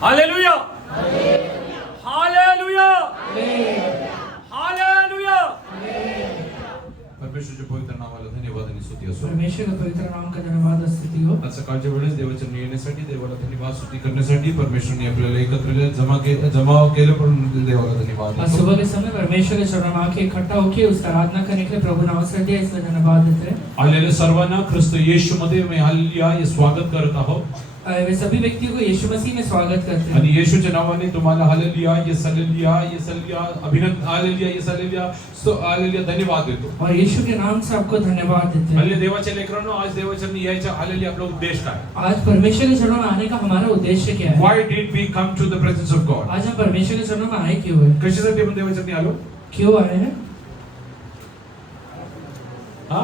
Hallelujah, hallelujah, hallelujah. परमेश्वराच्या पवित्र नावाला धन्यवाद आणि स्तुती असो. परमेश्वर के पवित्र नाम का धन्यवाद और स्तुति हो. आज सकाळच्या वेळेस देवाच्या येण्यासाठी, देवाला धन्यवाद स्तुती करण्यासाठी परमेश्वरने आपल्याला एकत्र जमाव केलं, पण देवाला धन्यवाद. आज सुबह के समय परमेश्वर के चरणों में आके इकट्ठा होके उसका आराधना करने के लिए प्रभु ने अवसर दिया, इसलिए धन्यवाद देते हैं. आलेल्या सर्वांना ख्रिस्त येशूमध्ये मी हालेलुया हे स्वागत करत आहोत. वे सभी व्यक्तियों को यीशु मसीह में स्वागत करते हैं. आणि येशूच्या नावाने तुम्हाला hallelujah, yes hallelujah, yes hallelujah, अभिनंदन, हालेलुया, येस हालेलुया, हालेलुया, धन्यवाद देतो. और यीशु के नाम से आपको धन्यवाद देते हैं. हालेलुया. देवाच्या लेकरांनो, आज देवाच्या यायचा हालेलुया आपला उद्देश काय? आज परमेश्वर के चरणों में आने का हमारा उद्देश्य क्या है? Why did we come to the presence of God? आज हम परमेश्वर के चरणों में आए क्यों हैं? कशासाठी आपण देवाच्या आलो? क्यों आए हैं? हा?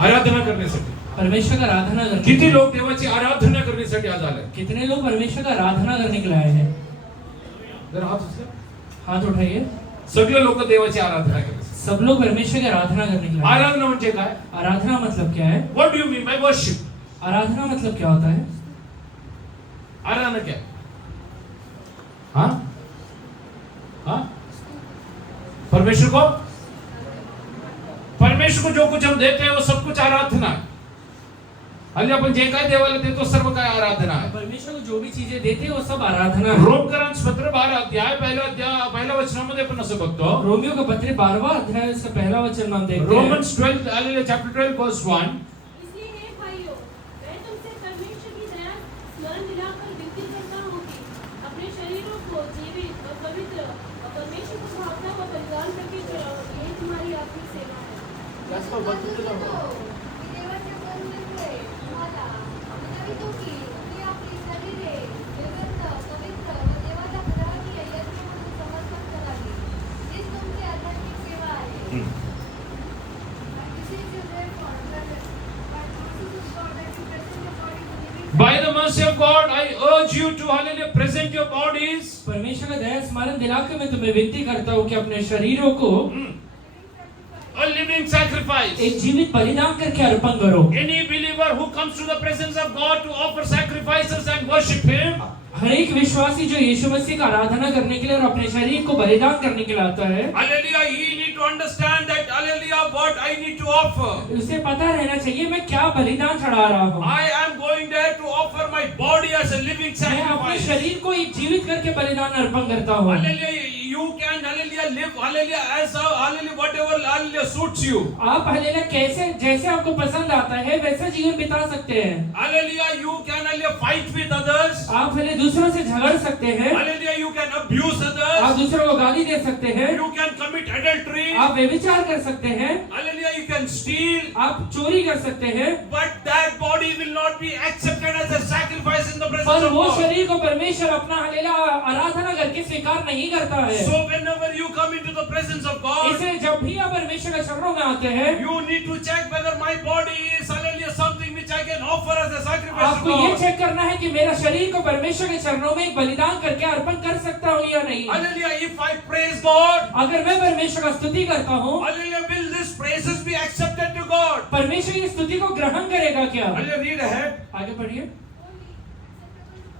आराधना करण्यासाठी. परमेश्वर का आराधना करने. किती लोक देवाची आराधना करण्यासाठी आज आले? कितने लोग परमेश्वर का आराधना करने के लिए आए हैं? जरा हाथ उठाइए. सगळे लोक देवाची आराधना करतात. सब लोग परमेश्वर की आराधना करने के लिए. आराधना म्हणजे काय? आराधना मतलब क्या है? What do you mean by worship? आराधना मतलब क्या होता है? आराधना क्या? हाँ? हाँ? परमेश्वर को जो कुछ हम देते हैं वो सब कुछ आराधना है. आणि आपण जे काय देवाला देतो सर्व काय आराधना आहे. परमेश्वर को जो भी चीजें देते हैं वो सब आराधना है. रोमकरांचं पत्र 12 अध्याय पहिल्या वचनामध्ये आपण असं बघतो. रोमियो का पत्र 12वां अध्याय से पहला वचन में हम देखते हैं. Romans 12 hallelujah chapter 12 verse 1. इसलिए हे भाइयों, मैं तुमसे परमेश्वर की दया स्मरण दिलाकर विनती करता हूँ कि अपने शरीरों को जीवित और पवित्र और परमेश्वर को भावना व बलिदान करके चढ़ाओ, यही तुम्हारी आत्मिक सेवा है. By the mercy of God, I urge you to hallelujah present your bodies. परमेश्वर का दया स्मरण दिलाकर मैं तुम्हें विनती करता हूँ कि अपने शरीरों को A living sacrifice. एक जीवित बलिदान करके अर्पण करो. Any believer who comes to the presence of God to offer sacrifices and worship Him. हर एक विश्वासी जो यीशु मसीह का आराधना करने के लिए और अपने शरीर को बलिदान करने के लिए आता है. Hallelujah. He need to understand that hallelujah what I need to offer. उसे पता रहना चाहिए मैं क्या बलिदान चढ़ा रहा हूँ. I am going there to offer my body as a living मैं अपने sacrifice. शरीर को एक जीवित करके बलिदान अर्पण करता हूँ. Hallelujah. You can hallelujah live hallelujah as a hallelujah whatever hallelujah suits you. आप हालेलुया कैसे जैसे आपको पसंद आता है वैसा जीवन बिता सकते हैं. Hallelujah. You can hallelujah fight with others. आप हालेलुया दूसरों से झगड़ सकते हैं. Hallelujah. You can abuse आप others. दूसरों को गाली दे सकते हैं. You can commit adultery. आप व्यभिचार कर सकते हैं. Hallelujah. You can steal. आप चोरी कर सकते हैं. But that body will not be accepted as a sacrifice in the presence पर of वो God. शरीर को परमेश्वर अपना हालेलुया आराधना करके स्वीकार नहीं करता है. So whenever you come into the presence of God, इसलिए जब भी आप परमेश्वर के चरणों में आते हैं you need to check whether my body is hallelujah something which I can offer as a sacrifice to आपको ये God. चेक करना है कि मेरा शरीर को परमेश्वर के चरणों में एक बलिदान करके अर्पण कर सकता हूँ या नहीं. Hallelujah. If I praise God, अगर मैं परमेश्वर का स्तुति करता हूँ hallelujah, will this praises be accepted to God? परमेश्वर की स्तुति को ग्रहण करेगा क्या? Hallelujah. Read ahead. आगे पढ़िए.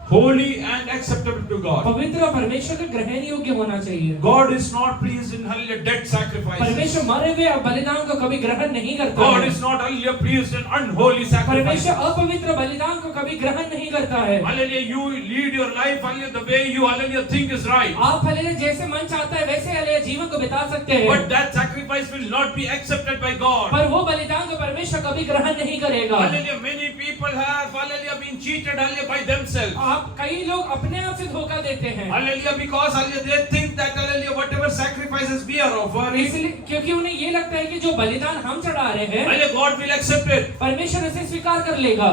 Holy and acceptable to God. पवित्र और परमेश्वर का ग्रहण योग्य होना चाहिए. God is not pleased in hallelujah dead sacrifices. परमेश्वर मरे हुए बलिदान को कभी ग्रहण नहीं करता God है. is not hallelujah pleased in unholy sacrifices. परमेश्वर अपवित्र बलिदान को कभी ग्रहण नहीं करता है. Hallelujah. You lead your life hallelujah the way you hallelujah think is right. आप हालेलुया जैसे मन चाहता है वैसे हालेलुया जीवन को बिता सकते हैं. But that sacrifice will not be accepted by God. पर वो बलिदान को परमेश्वर कभी ग्रहण नहीं करेगा. Hallelujah. Many people have hallelujah been cheated hallelujah by themselves. आप कई लोग अपने आप से धोखा देते हैं. Hallelujah. Because hallelujah they think that hallelujah whatever sacrifices we are offering, इसलिए क्योंकि उन्हें ये लगता है कि जो बलिदान हम चढ़ा रहे हैं hallelujah God will accept it. परमेश्वर उसे स्वीकार कर लेगा.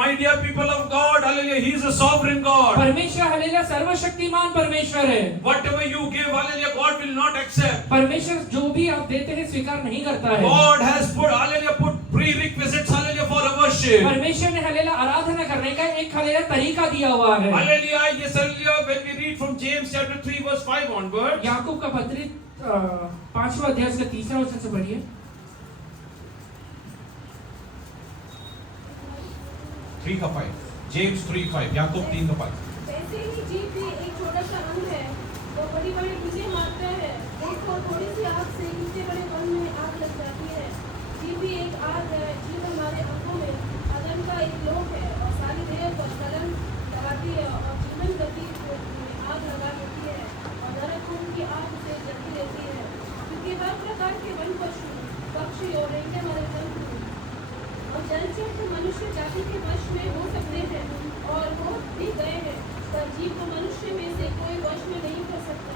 My dear people of God, hallelujah, He is a sovereign God. परमेश्वर हालेलुया सर्वशक्तिमान परमेश्वर है. Whatever you give, hallelujah, God will not accept. परमेश्वर जो भी आप देते हैं स्वीकार नहीं करता है. God has put, hallelujah, put prerequisites, hallelujah, for our worship. परमेश्वर ने हालेलुया आराधना करने का एक हालेलुया तरीका दिया हुआ है. Hallelujah, yes, hallelujah, when we read from James chapter 3 verse 5 onwards. याकूब का पत्री 5वां अध्याय का 3रा वचन से पढ़िए. 3 का 5. James 3:5. याकूब 3 का 5. वैसे ही बड़ी बड़ी बुझे मारता है। देखो थोड़ी सी आग से इतने बड़े वन में आग लग जाती है। जीभ भी एक आग है। जीभ हमारे अंगों में अदन का एक लोक है और सारी देह पर कलंक लगाती है और जीवन गति में आग लगा देती है और नरक खून की आग से जलती रहती है। क्योंकि हर प्रकार के वन पशु, पक्षी और रेंगने वाले जंतु और जलचर तो मनुष्य जाति के वश में हो सकते हैं और हो भी गए हैं, पर जीव को मनुष्य में से कोई वश में नहीं कर सकता।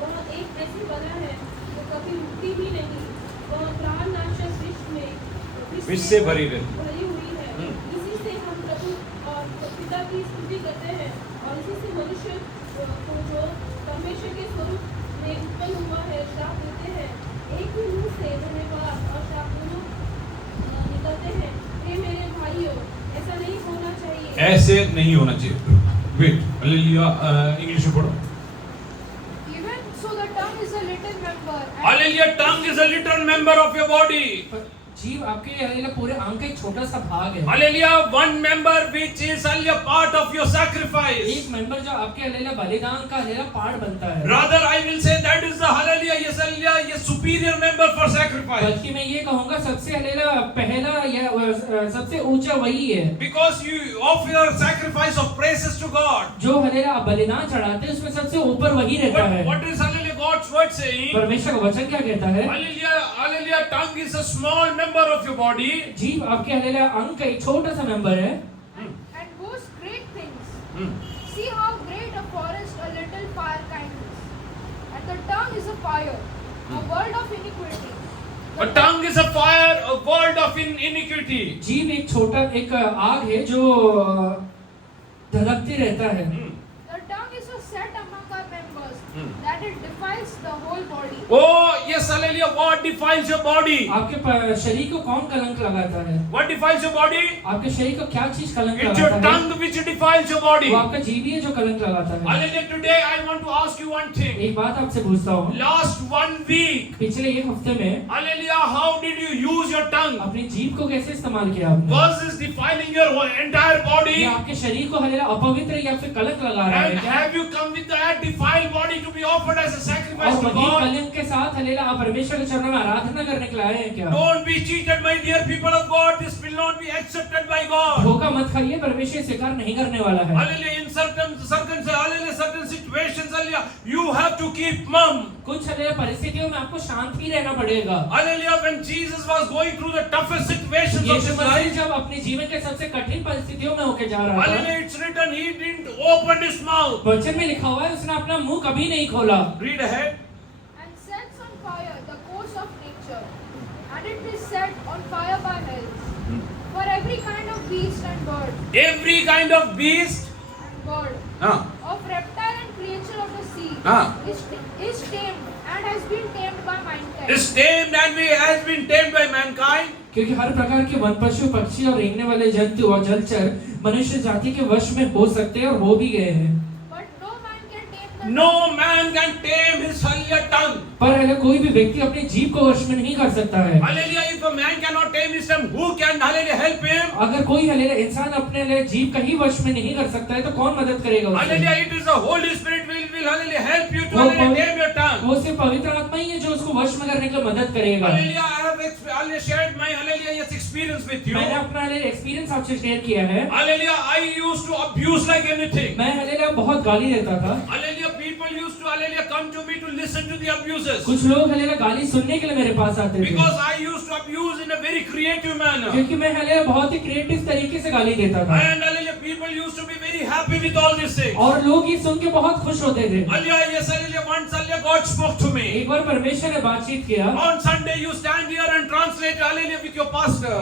वह एक ऐसी बला है जो कभी रुकती ही नहीं। वह प्राणनाशक विष से भरी रहती भरी हुई है। इसी से हम प्रभु और पिता की स्तुति करते हैं और इसी से मनुष्य को जो परमेश्वर के स्वरूप में उत्पन्न हुआ है श्राप देते हैं। एक ही मुंह से धन्यवाद और श्राप दोनों निकलते हैं। हे मेरे भाइयों, ऐसा नहीं होना चाहिए। ऐसे नहीं होना चाहिए। वेट, हालेलुया, इंग्लिश में पढ़ो। Even so, the tongue is a little member. and Hallelujah, tongue is a little member of your body. जीव आपके हालेलुया पूरे अंग का एक छोटा सा भाग है। Hallelujah, one member which is only a part of your sacrifice. एक मेंबर जो आपके हालेलुया बलिदान का हालेलुया पार्ट बनता है। Rather, I will say that is the hallelujah, yes, hallelujah, a superior member for sacrifice. बल्कि मैं ये कहूँगा सबसे हालेलुया पहला या सबसे ऊंचा वही है। Because you offer your sacrifice of praises to God. जो हालेलुया आप बलिदान चढ़ाते हैं उसमें सबसे ऊपर वही रहता है। What is hallelujah God's word saying? परमेश्वर का वचन क्या कहता है? Hallelujah, hallelujah, tongue is a small member of your body. जीव आपके हालेलुया अंग का एक छोटा सा मेंबर है and boasts great things. Hmm. See how great a forest a little fire kindles. And the tongue is a fire, a world of iniquity. A tongue is a fire, a world of iniquity. जीव एक छोटा एक आग है जो धधकती रहता है। The tongue is a set among our members, Hmm. that it defiles the whole body. Oh, yes, hallelujah, what defiles your body? आपके शरीर को कौन कलंक लगाता है? What defiles your body? आपके शरीर को क्या चीज कलंक It's your लगाता है? tongue which defiles your body. वो आपका जीव ही है जो कलंक लगाता है। Hallelujah, today I want to ask you one thing. एक बात आपसे पूछता हूँ, Last 1 week, पिछले एक हफ्ते में hallelujah, how did you use your tongue? अपनी जीभ को कैसे इस्तेमाल किया आपने? Was this defiling your entire body? ये आपके शरीर को हालेलुया अपवित्र या फिर कलंक लगा रहा है And क्या? have you come with that defiled body to be offered as a sacrifice और to वही God? कलंक के साथ हालेलुया आप परमेश्वर के चरणों में आराधना करने के लिए आए हैं क्या? Don't be cheated, my dear people of God. This will not be accepted by God. धोखा मत खाइए, परमेश्वर स्वीकार नहीं करने वाला है। Hallelujah, in certain situations, hallelujah, you have to keep mum. कुछ हालेलुया परिस्थितियों में आपको शांत ही रहना पड़ेगा। Hallelujah, when Jesus was going through the toughest situations of Yeshu his Masih life, जब अपने जीवन के सबसे कठिन परिस्थितियों में होके जा रहा था, hallelujah, it's written, he didn't open his mouth. वचन में लिखा हुआ है उसने अपना मुंह कभी नहीं खोला। Read ahead. And sets on fire the course of nature, and it is set on fire by hell. For every kind of beast and bird, Every kind of beast, of reptile and creature of the sea, is tamed and has been tamed by mankind. is tamed and has been tamed by mankind. क्योंकि हर प्रकार के one पशु पक्षी और रेंगने वाले जंतु और जलचर मनुष्य जाति के वश में हो सकते हैं और हो भी गए हैं। But no man can tame the No man can tame his hallelujah tongue. पर अगर कोई भी व्यक्ति अपनी जीभ को वश में नहीं कर सकता है। Hallelujah, if a man cannot tame his tongue, who can hallelujah help him? अगर कोई हालेलुया इंसान अपने लिए जीभ का ही वश में नहीं कर सकता है तो कौन मदद करेगा उसे? Hallelujah, it is the Holy Spirit will hallelujah help you to hallelujah tame your tongue. वो सिर्फ पवित्र आत्मा ही है जो उसको वश में करने के लिए मदद करेगा। Hallelujah, I have hallelujah shared my hallelujah yes experience with you. मैंने अपना हालेलुया एक्सपीरियंस आपसे शेयर किया है। Hallelujah, I used to abuse like anything. मैं हालेलुया बहुत गाली देता था। Hallelujah, people used to hallelujah come to me to listen to the abuses. कुछ लोग हालेलुया गाली सुनने के लिए मेरे पास आते थे। Because I used to abuse in a very creative manner. क्योंकि मैं हालेलुया बहुत ही क्रिएटिव तरीके से गाली देता था। And hallelujah, people used to be very happy with all these things. और लोग ये सुन के बहुत खुश होते थे। Hallelujah, yes, hallelujah, once hallelujah, God spoke to me. एक बार परमेश्वर ने बातचीत किया। On Sunday, you stand here and translate hallelujah with your pastor.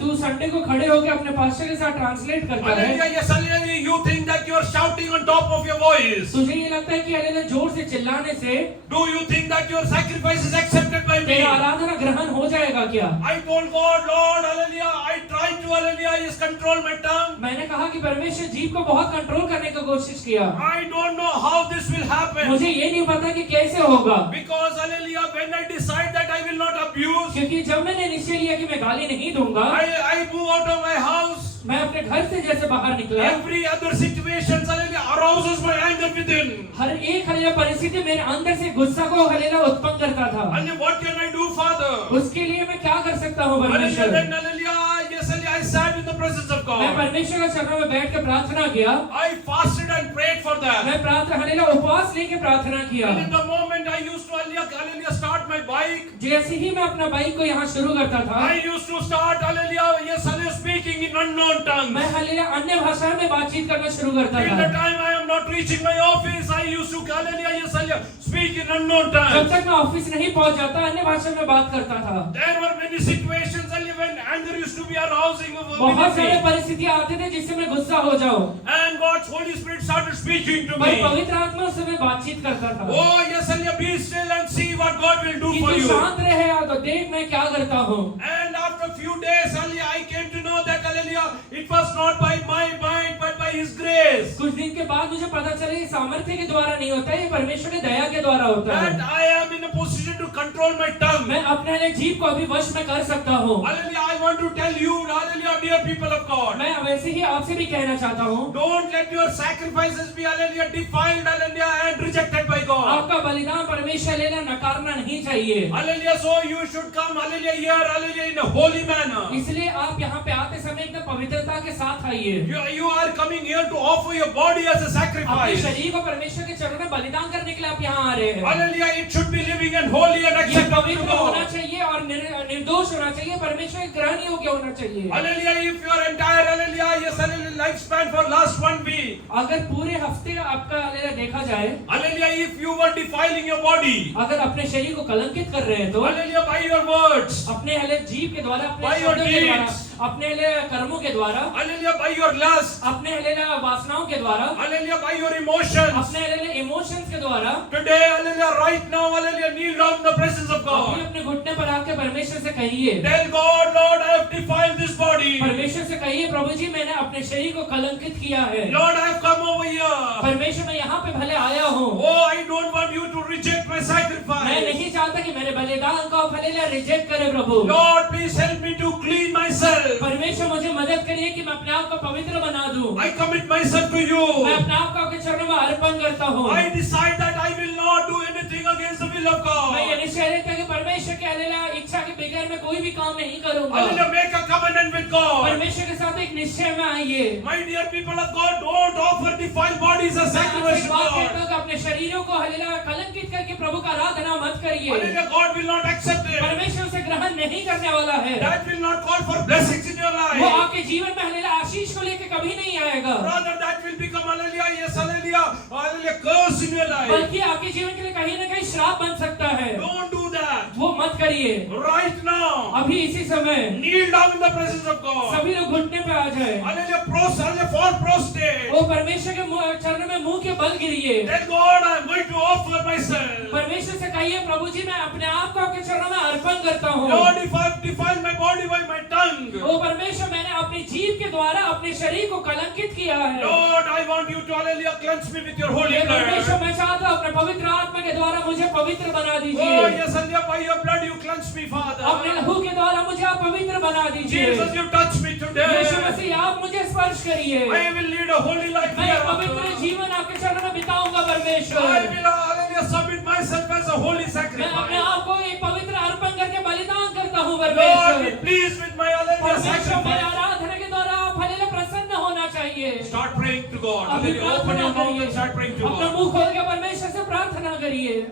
तू संडे को खड़े होकर अपने पास्टर के साथ ट्रांसलेट करता है। Hallelujah, yes, hallelujah, you think that you are shouting on top of your voice. तुझे ये लगता है कि हालेलुया जोर से चिल्लाने से Do you think that your sacrifice is accepted by me? तेरा आराधना ग्रहण हो जाएगा क्या? I told God, Lord, hallelujah, I tried to hallelujah, yes, control my tongue. मैंने कहा कि परमेश्वर जीभ को बहुत कंट्रोल करने की कोशिश किया। I don't know how this will happen. मुझे ये नहीं पता कि कैसे होगा। Because hallelujah, when I decide that I will not abuse, क्योंकि जब मैंने निश्चय लिया कि मैं गाली नहीं दूंगा, I move out of my house. मैं अपने घर से जैसे बाहर निकला, every other situation, hallelujah, arouses my anger within. हर एक हल्ला परिस्थिति मेरे अंदर से गुस्सा को हल्ला उत्पन्न करता था। Hallelujah, what can I do, Father? उसके लिए मैं क्या कर सकता हूँ Hallelujah, परमेश्वर? then hallelujah, yes, hallelujah, I sat in the presence of मैं God. परमेश्वर के चरणों में बैठ कर प्रार्थना किया। I fasted and prayed for that. मैं प्रार्थना हल्ला उपवास लेके प्रार्थना किया। And in the moment I used to, hallelujah, start my bike, जैसे ही मैं अपना बाइक को यहाँ शुरू करता था, I used to start, hallelujah, yes, hallelujah, speaking in unknown tongues. मैं हल्ला अन्य भाषा में बातचीत करना शुरू करता Till the था। time I am not reaching my office, I used to, hallelujah, yes, hallelujah, speak in unknown जब tongues. तक मैं ऑफिस नहीं पहुंच जाता अन्य भाषा में बात करता था। There were many situations, hallelujah, when anger used to be arousing बहुत within सारे me. परिस्थितियां आते थे जिससे मैं गुस्सा हो जाऊं, And God's Holy Spirit started speaking to पर me. पवित्र आत्मा उससे मैं बातचीत करता था Oh, yes, hallelujah, be still and see what God will do कि for तू you. शांत रहे या तो देख मैं क्या करता हूँ। And after a few days, hallelujah, I came to know that, hallelujah, it was not by my mind, but by His grace. कुछ दिन के बाद मुझे पता चला ये सामर्थ्य के द्वारा नहीं होता, ये परमेश्वर की दया के द्वारा होता That है। I am in a position to control my tongue. मैं अपने लिए जीभ को अभी वश में कर सकता हूँ। Hallelujah, I want to tell you, hallelujah, dear people of God. मैं वैसे ही आपसे भी कहना चाहता हूँ, Don't let your sacrifices be, hallelujah, defiled, hallelujah, and rejected by God. आपका बलिदान परमेश्वर लेना नकारना नहीं चाहिए। Hallelujah, so you should come, hallelujah, here, hallelujah, in a holy manner. इसलिए आप यहाँ पे आते समय एकदम पवित्रता के साथ आइए। You are coming here to offer your body as a अपने sacrifice. शरीर को परमेश्वर के चरणों में बलिदान करने के लिए आप यहाँ आ रहे हैं। Hallelujah, it should be living and holy and ये acceptable to पवित्र होना God. चाहिए और निर्दोष होना चाहिए, परमेश्वर के ग्रहण योग्य होना चाहिए। Hallelujah, if your entire, hallelujah, yes, hallelujah, lifespan for last 1 week. अगर पूरे हफ्ते आपका हालेलुया देखा जाए, Hallelujah, if you were defiling your body. अगर अपने शरीर को कलंकित कर रहे हैं तो Hallelujah, by your words. अपने हले जीभ के द्वारा, अपने By your शब्दों के द्वारा, deeds. अपने हले कर्मों के द्वारा, Hallelujah, by your lust. अपने हले वासनाओं के द्वारा, Hallelujah, by your emotions. अपने हले इमोशंस के द्वारा Today, hallelujah, right now, hallelujah, kneel down in the presence of अपने God. अपने घुटने पर आके परमेश्वर से कहिए, Tell God, Lord, I have defiled this body. परमेश्वर से कहिए, प्रभु जी मैंने अपने शरीर को कलंकित किया है। Lord, I have come over here. परमेश्वर मैं यहाँ पे भले आया हूँ, Oh, I don't want you to reject my मैं sacrifice. नहीं चाहता कि मेरे बलिदान को आप हालेलुया रिजेक्ट करें प्रभु। Lord, please help me to clean myself. परमेश्वर मुझे मदद करिए कि मैं अपने आप को पवित्र बना दूं। I commit myself to मैं you. अपने आप को आपके चरणों में अर्पण करता हूँ। I decide that I will not do anything against the will of मैं ये God. निश्चय लेता कि परमेश्वर के हालेलुया इच्छा के बगैर मैं कोई भी काम नहीं करूंगा। Hallelujah, make a covenant with God. परमेश्वर के साथ एक निश्चय में आइए। My dear people of God, don't offer defiled bodies as मैं आपसे sacrifice एक to बात God. कहता हूं कि अपने शरीरों को हालेलुया कलंकित करके प्रभु का आराधना मत करिए। Hallelujah, God will not accept it. परमेश्वर उसे ग्रहण नहीं करने वाला है। That will not call for blessings in your वो life. आपके जीवन में हालेलुया आशीष को लेकर कभी नहीं आएगा, Rather, that will become, hallelujah, yes, hallelujah, hallelujah, curse in your life. बल्कि आपके जीवन के लिए कहीं ना कहीं श्राप बन सकता है। Don't do that. वो मत करिए। Right now, अभी इसी समय kneel down in the presence of God. सभी लोग घुटने पे आ जाए। Hallelujah, hallelujah, for prostrate. वो परमेश्वर के चरणों में मुंह के बल गिरिए। Tell God, I am going to offer myself. परमेश्वर से कहिए, प्रभु जी मैं अपने आप को आपके चरणों में अर्पण करता हूँ। Lord, if I have defiled my body by my tongue, वो परमेश्वर मैंने अपनी जीभ के द्वारा अपने शरीर को कलंकित किया है। Lord, I want you to, hallelujah, cleanse me with your holy ये परमेश्वर blood. मैं चाहता हूँ अपने पवित्र आत्मा के द्वारा मुझे पवित्र बना Oh, दीजिए। yes, hallelujah, by your blood you cleanse me, अपने Father. लहू के द्वारा मुझे आप पवित्र बना दीजिए। Jesus, you touch me Yeshu today. मसीह आप मुझे स्पर्श करिए। I will lead a holy life मैं here. पवित्र जीवन आपके चरणों में बिताऊंगा I परमेश्वर। will, hallelujah, submit myself as a holy मैं अपने sacrifice. आप को एक पवित्र अर्पण करके बलिदान करता हूँ Lord, be परमेश्वर। pleased with my, hallelujah, परमेश्वर मेरे sacrifice. आराधना के द्वारा आप हालेलुया प्रसन्न होना चाहिए। Start praying to God. अभी Hallelujah, open your प्रार्थना mouth and करिए। start praying to अपना God. मुंह खोल के परमेश्वर से प्रार्थना करिए।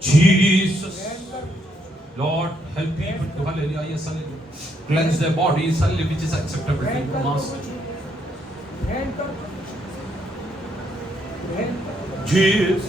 Jesus, Lord, help people to, hallelujah, yes, hallelujah, cleanse their bodies, hallelujah, which is acceptable to you, Master. Jesus,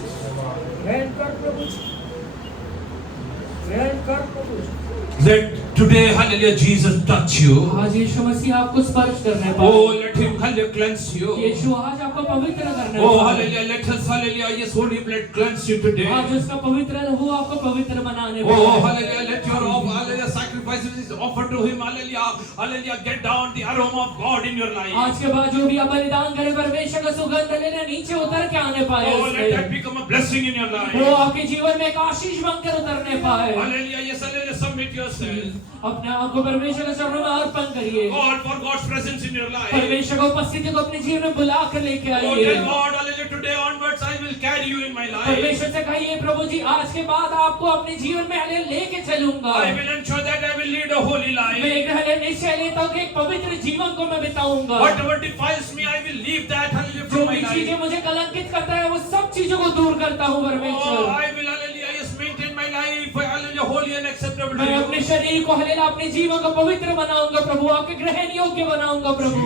let today, hallelujah, Jesus touch you. आज यीशु मसीह आपको स्पर्श करने Oh, पाए। let him, hallelujah, cleanse you. यीशु आज आपको पवित्र करने Oh, पाए। hallelujah, let us, hallelujah, yes, holy blood cleanse you today. आज उसका पवित्र लहू आपको पवित्र बनाने Oh, पाए। hallelujah, let your, hallelujah, sacrifices is offered to him, hallelujah, hallelujah, get down the aroma of God in your life. आज के बाद जो भी आप बलिदान करें परमेश्वर का सुगंध लेने नीचे उतर के आने पाए। Oh, let that उसमें। become a blessing in your life. वो आपके जीवन में एक आशीष बनकर उतरने पाए। Hallelujah, yes, hallelujah, submit Submit yourself. अपने आप को परमेश्वर के चरणों में अर्पण करिए। Call for God's presence in your life. परमेश्वर को उपस्थिति को अपने जीवन में बुला कर लेके Oh, आइए। tell God, hallelujah, today onwards I will carry you in my life. परमेश्वर से कहिए, प्रभु जी आज के बाद आपको अपने जीवन में हले लेके चलूंगा। I will ensure that I will lead a holy मैं life. एक हले निश्चय लेता हूँ कि एक पवित्र जीवन को मैं बिताऊंगा। Whatever defiles me, I will leave that, hallelujah, जो from my भी life. चीजें मुझे कलंकित करता है वो सब चीजों को दूर करता हूँ Oh, परमेश्वर। I will, hallelujah, yes, maintain my life, hallelujah, holy and acceptable to मैं you. अपने शरीर को हलेला अपने जीवन को पवित्र बनाऊंगा प्रभु, आपके ग्रहण योग्य बनाऊंगा प्रभु।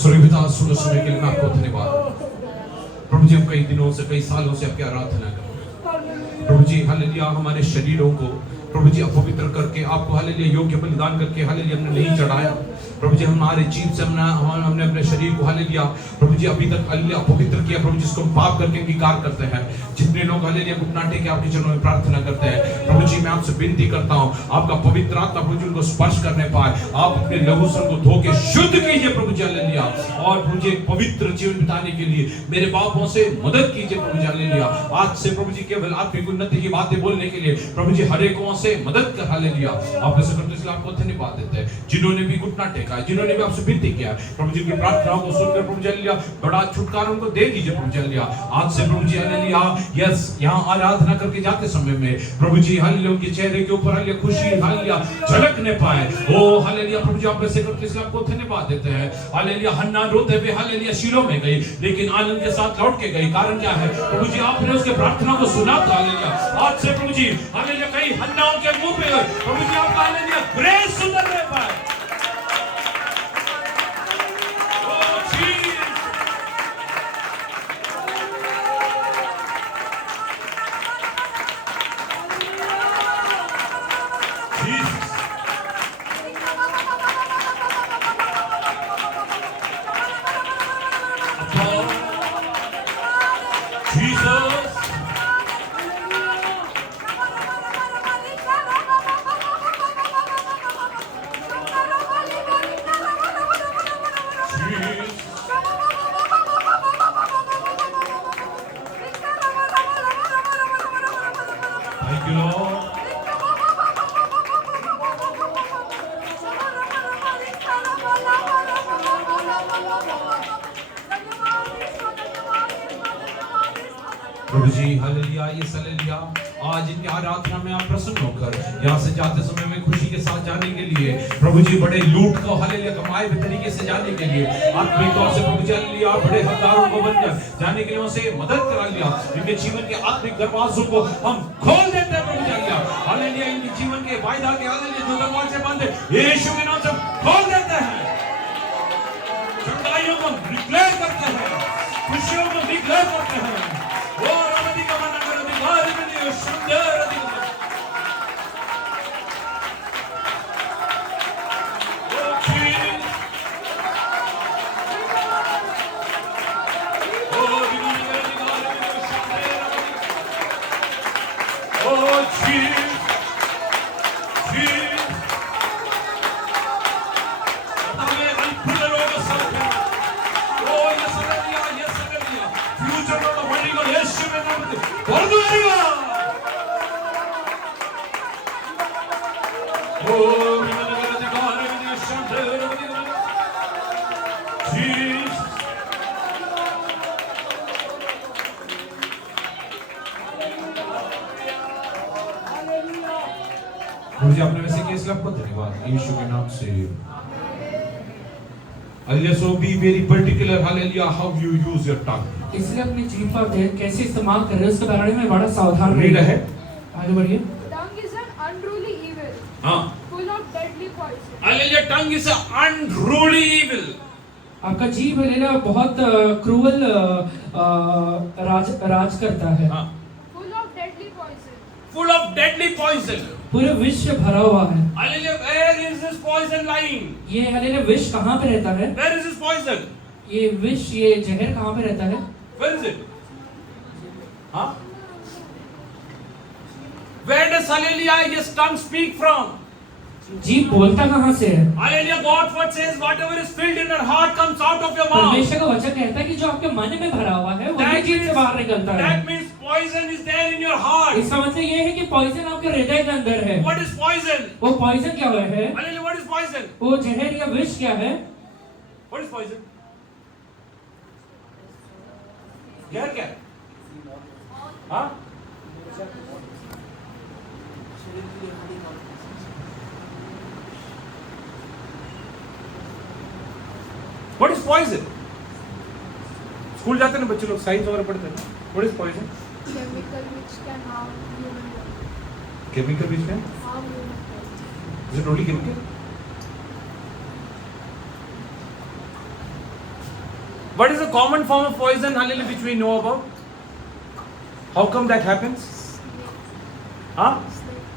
स्वर्गीय पिता, सुनो समय के लिए मैं आपको धन्यवाद। प्रभु जी, हम कई दिनों से, कई सालों से आपकी आराधना कर रहे हैं। प्रभु जी, हालेलुया, हमारे शरीरों को प्रभु जी अपवित्र करके आपको हालेलुया योग्य बलिदान करके हालेलुया हमने नहीं चढ़ाया। प्रभु जी, हमारे जीव से हमने अपने शरीर को हालेलुया प्रभु जी अभी तक हालेलुया अपवित्र किया। प्रभु जी, जिसको हम पाप करके अंगीकार करते हैं। जितने लोग हालेलुया घुटना टेके आपके चरणों में प्रार्थना करते हैं, प्रभु जी मैं आपसे विनती करता हूं, आपका पवित्र आत्मा प्रभु जी उनको स्पर्श करने पाए। आप अपने लहू से उनको धो के शुद्ध कीजिए प्रभु जी, हालेलुया। और प्रभु जी एक पवित्र जीवन बिताने के लिए मेरे पापों से मदद कीजिए प्रभु जी, हालेलुया। आज से प्रभु जी केवल आत्मिक उन्नति की बातें बोलने के लिए प्रभु जी हर एक से मदद कर, हालेलुया। आप ऐसे करते इसलिए आपको धन्यवाद देते हैं। जिन्होंने भी घुटना टेका है, जिन्होंने भी आपसे विनती किया प्रभु जी की प्रार्थनाओं को सुनकर प्रभु जी हालेलुया बड़ा छुटकारा उनको दे दीजिए प्रभु जी, हालेलुया। आज से प्रभु जी हालेलुया यस यहाँ आराधना करके जाते समय में प्रभु जी हालेलुया उनके चेहरे के ऊपर हालेलुया खुशी हालेलुया झलकने पाए। ओ हालेलुया प्रभु जी, आप ऐसे करते इसलिए आपको धन्यवाद देते हैं। हालेलुया, हन्ना रोते हुए हालेलुया शीलो में गई, लेकिन आनंद के साथ लौट के गई। कारण क्या है प्रभु जी, आपने उसके प्रार्थना को सुना था। हालेलुया, आज से प्रभु जी हालेलुया कई हन्नाओं के मुंह पे प्रभु जी आपका हालेलुया ग्रेस उतरने पाए। प्रभु जी हालेलुया, यस हालेलुया। आज इनकी आराधना में आप प्रसन्न होकर यहाँ से जाते समय में खुशी के साथ जाने के लिए प्रभु जी बड़े लूट को हालेलुया कमाए हुए तरीके से जाने के लिए आत्मिक तौर से प्रभु जी हालेलुया बड़े हकदारों को बनकर जाने के लिए उनसे मदद करा लिया। इनके जीवन के आत्मिक दरवाजों को हम खोल देते हैं प्रभु जी हालेलुया, हालेलुया। इनके जीवन के वायदा के हालेलुया जो दरवाजे बंद है यीशु के नाम से खोल देते हैं। चंगाइयों को डिक्लेयर करते हैं, खुशियों को डिक्लेयर करते हैं। मुझे आपने वैसे किया इसलिए आपको धन्यवाद यीशु के नाम से। Hallelujah, so be very particular hallelujah how you use your tongue। इसलिए अपनी जीभ का कैसे इस्तेमाल कर रहे हैं उसके बारे में बड़ा सावधान रीड रहिए। है, आगे बढ़िए। Tongue is an unruly evil, हाँ full of deadly poison. Hallelujah, tongue is an unruly evil। आपका जीभ हालेलुया बहुत क्रूअल राज करता है। हाँ, Full of deadly poison. full of deadly poison। पूरे विष से भरा हुआ है। Hallelujah, where is this poison lying? ये हालेलुया विष कहाँ पे रहता है? Where is this poison? ये विष, ये जहर कहाँ पे रहता है? Where is it? हाँ? Where does hallelujah his tongue speak from? जीभ बोलता कहाँ से है? Hallelujah, God's word says whatever is filled in your heart comes out of your mouth. परमेश्वर का वचन कहता है कि जो आपके मन में भरा हुआ है वही जीभ से बाहर निकलता है। That means poison is there in your heart. इसका मतलब ये है कि पॉइजन आपके हृदय के अंदर है। What is poison? वो पॉइजन क्या है? Hallelujah. What is poison? वो जहर या विष क्या है? What is poison? जहर क्या है? हाँ? What is poison? स्कूल जाते हैं ना बच्चे लोग, साइंस वगैरह पढ़ते हैं ना। What is poison? Chemical which can harm human body. Chemical which can? Harm human body. Is it only chemical? What is the common form of poison, hallelujah, which we know about? How come that happens? हाँ?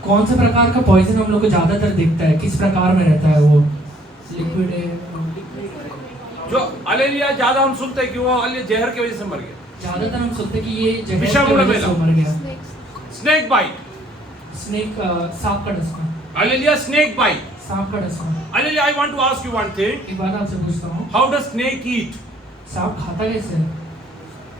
कौन से प्रकार का poison हम लोग को ज्यादातर दिखता है? किस प्रकार में रहता है वो? लिक्विड है? जो हालेलुया ज्यादा हम सुनते हैं कि वो हालेलुया जहर की वजह से मर गया। ज्यादातर हम सुनते हैं कि ये जहर विषाणु की वजह से लगेगा। मर गया। Snakes. स्नेक बाइट, स्नेक सांप का डसना। Hallelujah snake bite. सांप का डसना। Hallelujah I want to ask you one thing, एक बात आपसे पूछता हूँ, हाउ डज स्नेक ईट? सांप खाता कैसे है?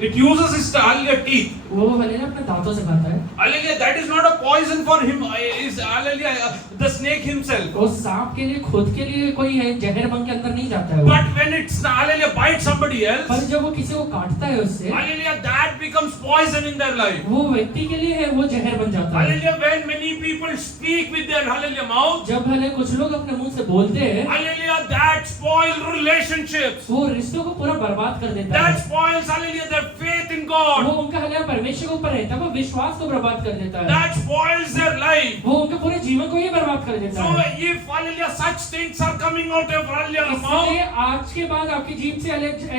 It uses its hallelujah teeth. वो हलेलुया अपने दांतों से खाता है। Hallelujah, that is not a poison for him. Is hallelujah the snake himself. वो सांप के लिए खुद के लिए कोई है जहर बन के अंदर नहीं जाता है वो। But when it's hallelujah bites somebody else, पर जब वो किसी को काटता है उससे, hallelujah that becomes poison in their life. वो व्यक्ति के लिए है वो जहर बन जाता है। Hallelujah, when many people speak with their hallelujah mouth, जब भले कुछ लोग अपने मुंह से बोलते हैं, hallelujah that spoils relationships. वो रिश्तों को पूरा बर्बाद कर देता That है। spoils hallelujah their faith in वो God. उनका हलेलुया परमेश्वर के ऊपर रहता है, वो विश्वास को बर्बाद कर देता है। That spoils their life. वो उनके पूरे जीवन को ही बर्बाद कर देता So है। if hallelujah such things are coming out of hallelujah mouth, इसलिए आज के बाद आपकी जीभ से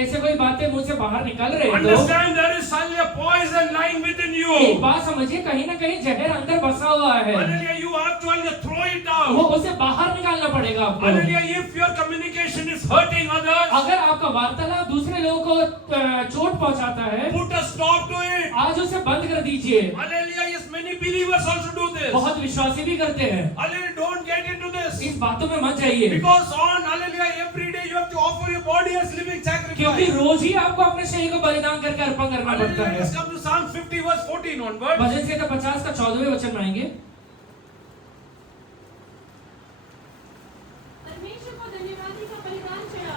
ऐसे कोई बातें मुंह से बाहर निकल रहे हैं तो understand there is hallelujah poison lying within एक you. बात समझिए, कहीं ना कहीं जहर अंदर बसा हुआ है, Hallelujah, you have to hallelujah throw it वो out. उसे बाहर निकालना पड़ेगा आपको। Hallelujah, if your communication is hurting others, अगर आपका वार्तालाप दूसरे लोगों को चोट पहुंचाता है, put a stop to it. आज उसे बंद कर दीजिए। Hallelujah, yes, many believers also do this. बहुत विश्वासी भी करते हैं, Hallelujah, don't get into this. इस बातों में मत जाइए, Because on hallelujah, every day you have to offer your body as living क्योंकि sacrifice. रोज ही आपको अपने शरीर को बलिदान करके अर्पण करना पड़ता Hallelujah, है। let's come to Psalm 50 verse 14 onward. भजन संहिता 50 का 14वें वचन मानेंगे। परमेश्वर को धन्यवाद का बलिदान चढ़ा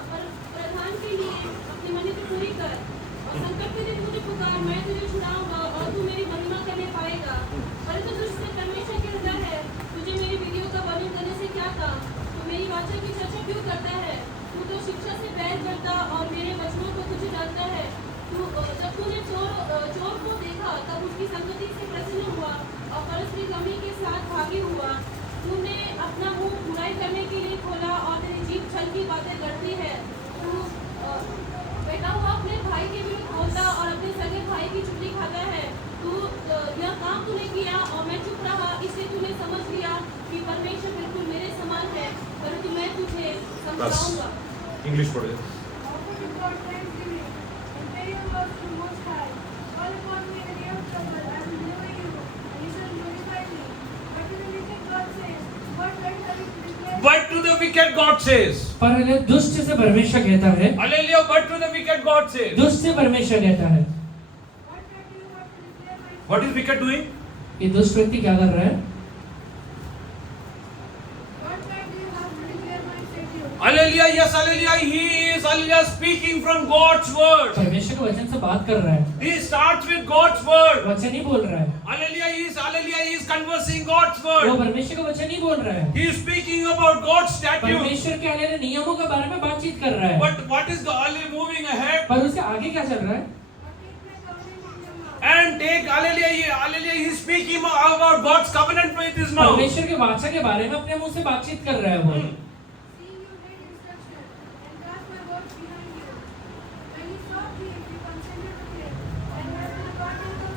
और प्रधान के लिए अपनी मन्नत पूरी कर और संकट के दिन मुझे पुकार, मैं तुझे छुड़ाऊंगा और तू मेरी महिमा करने पाएगा। परंतु तुझसे परमेश्वर के हृदय है, तुझे मेरी विधियों का वर्णन करने से क्या काम? तू मेरी वाचा की चर्चा क्यों करता है? तू तो शिक्षा से बैर करता और मेरे वचनों को तुझे जानता है। तू जब तूने चोर को देखा तब उसकी संगति से प्रसन्न हुआ और परस्पर गमी के साथ भागी हुआ। तूने अपना मुंह बुराई करने के लिए खोला और तेरी जीभ छल की बातें करती है। तू बेटा हुआ अपने भाई के विरुद्ध बोलता और अपने सगे भाई की चुगली खाता है। तू यह काम तूने किया और मैं चुप रहा, इससे तूने समझ लिया कि परमेश्वर बिल्कुल मेरे समान है, परंतु मैं तुझे समझाऊंगा। English पढ़े. Offer to God thanksgiving and pay your love to the Most High. Call upon me in the day of trouble, I will deliver you, and you shall glorify me. But to the wicked God says, what right have you to declare? But to the wicked God says. पर hallelujah दुष्ट से परमेश्वर कहता है, Hallelujah, but to the wicked God says. दुष्ट से परमेश्वर कहता है। What right do you have to declare my What is wicked doing? ये दुष्ट व्यक्ति क्या कर रहा है? What right do you have to declare my Savior? Hallelujah, yes, hallelujah. He is hallelujah speaking from God's word. परमेश्वर के वचन से बात कर रहा है, He starts with God's word. वचन ही बोल रहा है, Hallelujah, he is conversing God's वो word. परमेश्वर का वचन ही बोल रहा है, He is speaking about God's statutes. परमेश्वर के हलेलुया नियमों के बारे में बातचीत कर रहा है। But what is the hallelujah moving ahead? पर उसके आगे क्या चल रहा है? Or take my covenant in your mouth. And he is speaking about God's covenant with his mouth. परमेश्वर के वाचा के बारे में अपने मुंह से बातचीत कर रहा है वो। See, you hate instruction and cast my words behind you. When you saw thieves, you consented with him, and have been abandoned for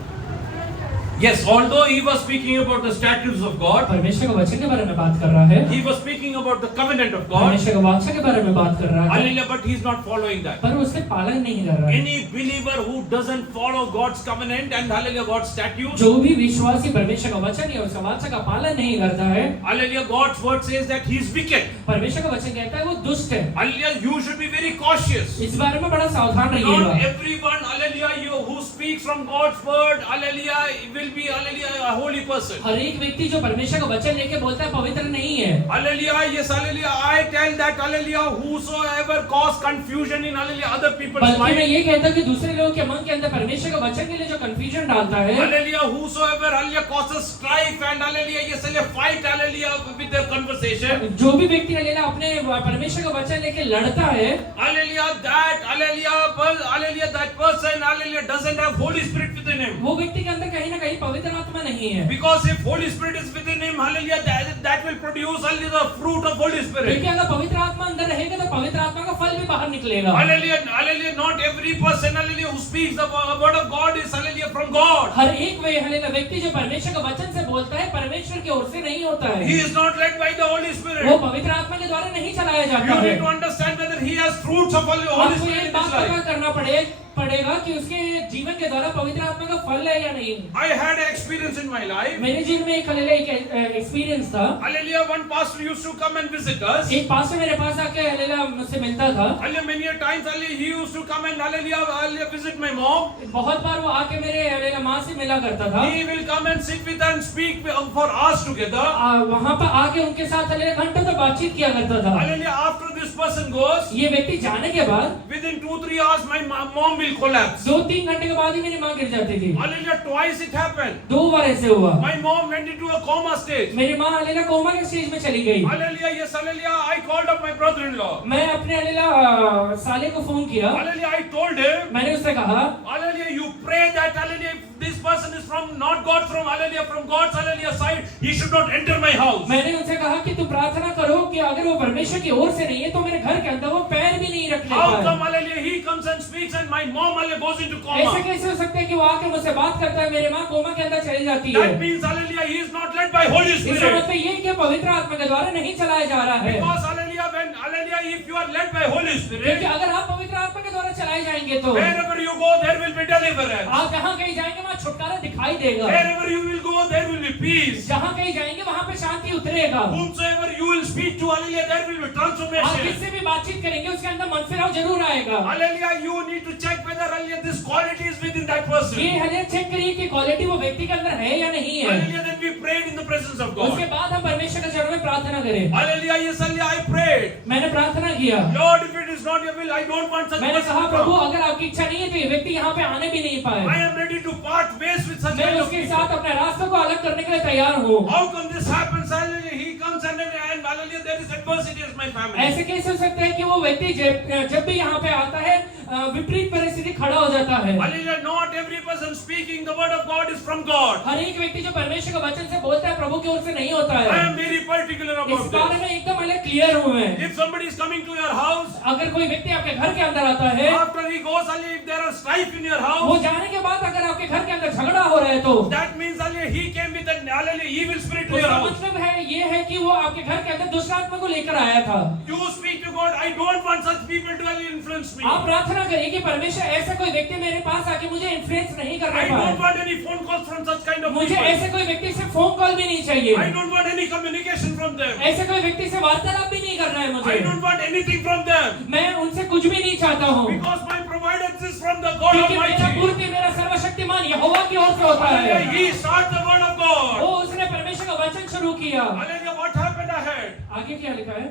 elders. Yes, although he was speaking about the statutes of God, परमेश्वर का वचन के बारे में बात कर रहा है, he was speaking about the covenant of God. परमेश्वर का वाचा के बारे में बात कर रहा है, Hallelujah, but he's not following that. पर उसके पालन नहीं कर रहा है। Any believer who doesn't follow God's covenant and hallelujah God's statutes, जो भी विश्वासी परमेश्वर का वचन या उसका वाचा का पालन नहीं करता है, hallelujah, God's word says that he's wicked. परमेश्वर का वचन कहता है वो दुष्ट है। Hallelujah, you should be very cautious. इस बारे में बड़ा सावधान Not रहिएगा। everyone, hallelujah, you who speaks from God's word, hallelujah, will be, hallelujah, a holy person. हर एक व्यक्ति जो परमेश्वर का वचन लेके बोलता है पवित्र नहीं है। Hallelujah, yes, hallelujah. I tell that, hallelujah, whosoever cause confusion in, hallelujah, other people's बल्कि मैं mind. ये कहता हूँ कि दूसरे लोगों के मन के अंदर परमेश्वर का वचन के लिए जो कंफ्यूजन डालता है, Hallelujah, whosoever, hallelujah, causes strife and, hallelujah, yes, hallelujah, fight, hallelujah, with their conversation. जो भी व्यक्ति हालेलुया अपने परमेश्वर का वचन लेके लड़ता है, Hallelujah, that, hallelujah, that person, hallelujah, doesn't have Holy Spirit within him. वो व्यक्ति के अंदर कहीं ना कहीं पवित्र आत्मा नहीं है। Because if Holy Spirit is within him, hallelujah, that will produce, hallelujah, the fruit of Holy Spirit. क्योंकि अगर पवित्र आत्मा अंदर रहेगा तो पवित्र आत्मा का फल भी बाहर निकलेगा। Hallelujah, hallelujah, not every person, hallelujah, who speaks the word of God is, hallelujah, from God. हर एक हालेलुया व्यक्ति जो परमेश्वर का वचन से बोलता है परमेश्वर की ओर से नहीं होता है। He is not led by the Holy वो Spirit. पवित्र आत्मा के द्वारा नहीं चलाया You जाता है। need to understand whether he has fruits of Holy आपको Spirit ये in बात his पता life. करना पड़ेगा कि उसके जीवन के द्वारा पवित्र आत्मा का फल है या नहीं। I had an experience in my life. मेरे जीवन में एक हालेलुया एक एक्सपीरियंस था। Hallelujah, one pastor used to come and visit us. एक पास्टर मेरे पास आके हालेलुया मुझसे मिलता था। Hallelujah, many a times, hallelujah, he used to come and, hallelujah, visit my mom. बहुत बार वो आके मेरे हालेलुया माँ से मिला करता था। He will come and sit with her and speak for hours together. वहाँ पर आके उनके साथ हालेलुया घंटों तक बातचीत किया करता था। Hallelujah, after this person goes, ये व्यक्ति जाने के बाद within 2-3 hours, my mom will collapse. 2-3 घंटे के बाद ही मेरी माँ गिर जाती थी। Hallelujah, twice it happened. 2 बार ऐसे हुआ। My mom went into a coma stage. मेरी माँ हालेलुया कोमा के स्टेज में चली गई। Hallelujah, yes, hallelujah. I called up my brother-in-law. मैं अपने हालेलुया साले को फोन किया। Hallelujah, I told him, मैंने उससे कहा, hallelujah, you pray that, hallelujah, if this person is from not God, from hallelujah, from God's hallelujah side, he should not enter my house. मैंने उनसे कहा कि तू प्रार्थना करो कि अगर वो परमेश्वर की ओर से नहीं है तो मेरे घर के अंदर वो पैर भी नहीं रखने How पाए। come, hallelujah, he comes and speaks and my mom, hallelujah, goes into ऐसे coma? कैसे हो सकता है कि वो आके मुझसे बात करता है, मेरी माँ कोमा के अंदर चली जाती है। That means, hallelujah, he is not led by Holy इसका Spirit. मतलब ये है कि पवित्र आत्मा के द्वारा नहीं चलाया जा रहा है। Because, hallelujah, when, hallelujah, if you are led by Holy क्योंकि Spirit, अगर आप पवित्र आत्मा के द्वारा चलाए जाएंगे तो wherever you go, there will be deliverance. आप जहाँ कहीं जाएंगे वहाँ छुटकारा दिखाई देगा। Wherever you will go, there will be peace. जहाँ कहीं जाएंगे वहाँ पे शांति उतरेगा। Whomsoever you will speak to, hallelujah, there will be आप transformation. किससे भी बातचीत करेंगे उसके अंदर मन फिराव जरूर आएगा। Hallelujah, you need to check whether, hallelujah, this quality is within that person. ये हालेलुया चेक करिए कि क्वालिटी वो व्यक्ति के अंदर है या नहीं है। Hallelujah, then we prayed in the presence of उसके God. बाद हम परमेश्वर के चरणों में प्रार्थना करें। Hallelujah, yes, hallelujah, I prayed. मैंने प्रार्थना किया। Lord, if it is not your will, I don't want such मैंने person कहा to प्रभु come. अगर आपकी इच्छा नहीं है तो ये व्यक्ति यहाँ पे आने भी नहीं I पाए। am ready to part ways with such मैं kind of उसके people. साथ अपने रास्तों को अलग करने के लिए तैयार हूँ। How come this happens? Hallelujah, he comes and hallelujah, there is adversity in my family. ऐसे कैसे हो सकता है कि वो व्यक्ति जब भी यहाँ पे आता है विपरीत परिस्थिति खड़ा हो जाता है। Hallelujah, not every person speaking the word of God is from God. हर एक व्यक्ति जो परमेश्वर के वचन से बोलता है प्रभु की ओर से नहीं होता I है। am very particular इस about बारे this. में एकदम अलग क्लियर हूँ मैं। If somebody is coming to your house, अगर कोई व्यक्ति आपके घर के अंदर आता है, after he goes, hallelujah, if there are strife in your वो house, जाने के बाद अगर आपके घर के अंदर झगड़ा हो रहा है तो that means, hallelujah, he came with an, hallelujah, evil spirit to your उसका house. मतलब है ये है कि वो आपके घर के अंदर दुष्ट आत्मा को लेकर आया था। You speak to God, I don't want such people to hallelujah, influence me. आप प्रार्थना करिए कि परमेश्वर ऐसा कोई व्यक्ति मेरे पास आके मुझे इन्फ्लुएंस नहीं करना I don't पाए। want any phone calls from such kind of मुझे people. ऐसे कोई व्यक्ति से फोन कॉल भी नहीं चाहिए। I don't want any communication from them. ऐसे कोई व्यक्ति से वार्तालाप भी नहीं करना है I मुझे। don't want anything from them. मैं उनसे कुछ भी नहीं चाहता हूँ Because my providence is from the God क्योंकि मेरा Almighty. पूर्ति मेरा सर्वशक्तिमान यहोवा की ओर से होता Hallelujah, है। he started the word of God. वो उसने परमेश्वर का वचन शुरू किया। Hallelujah, what happened ahead? आगे क्या लिखा है?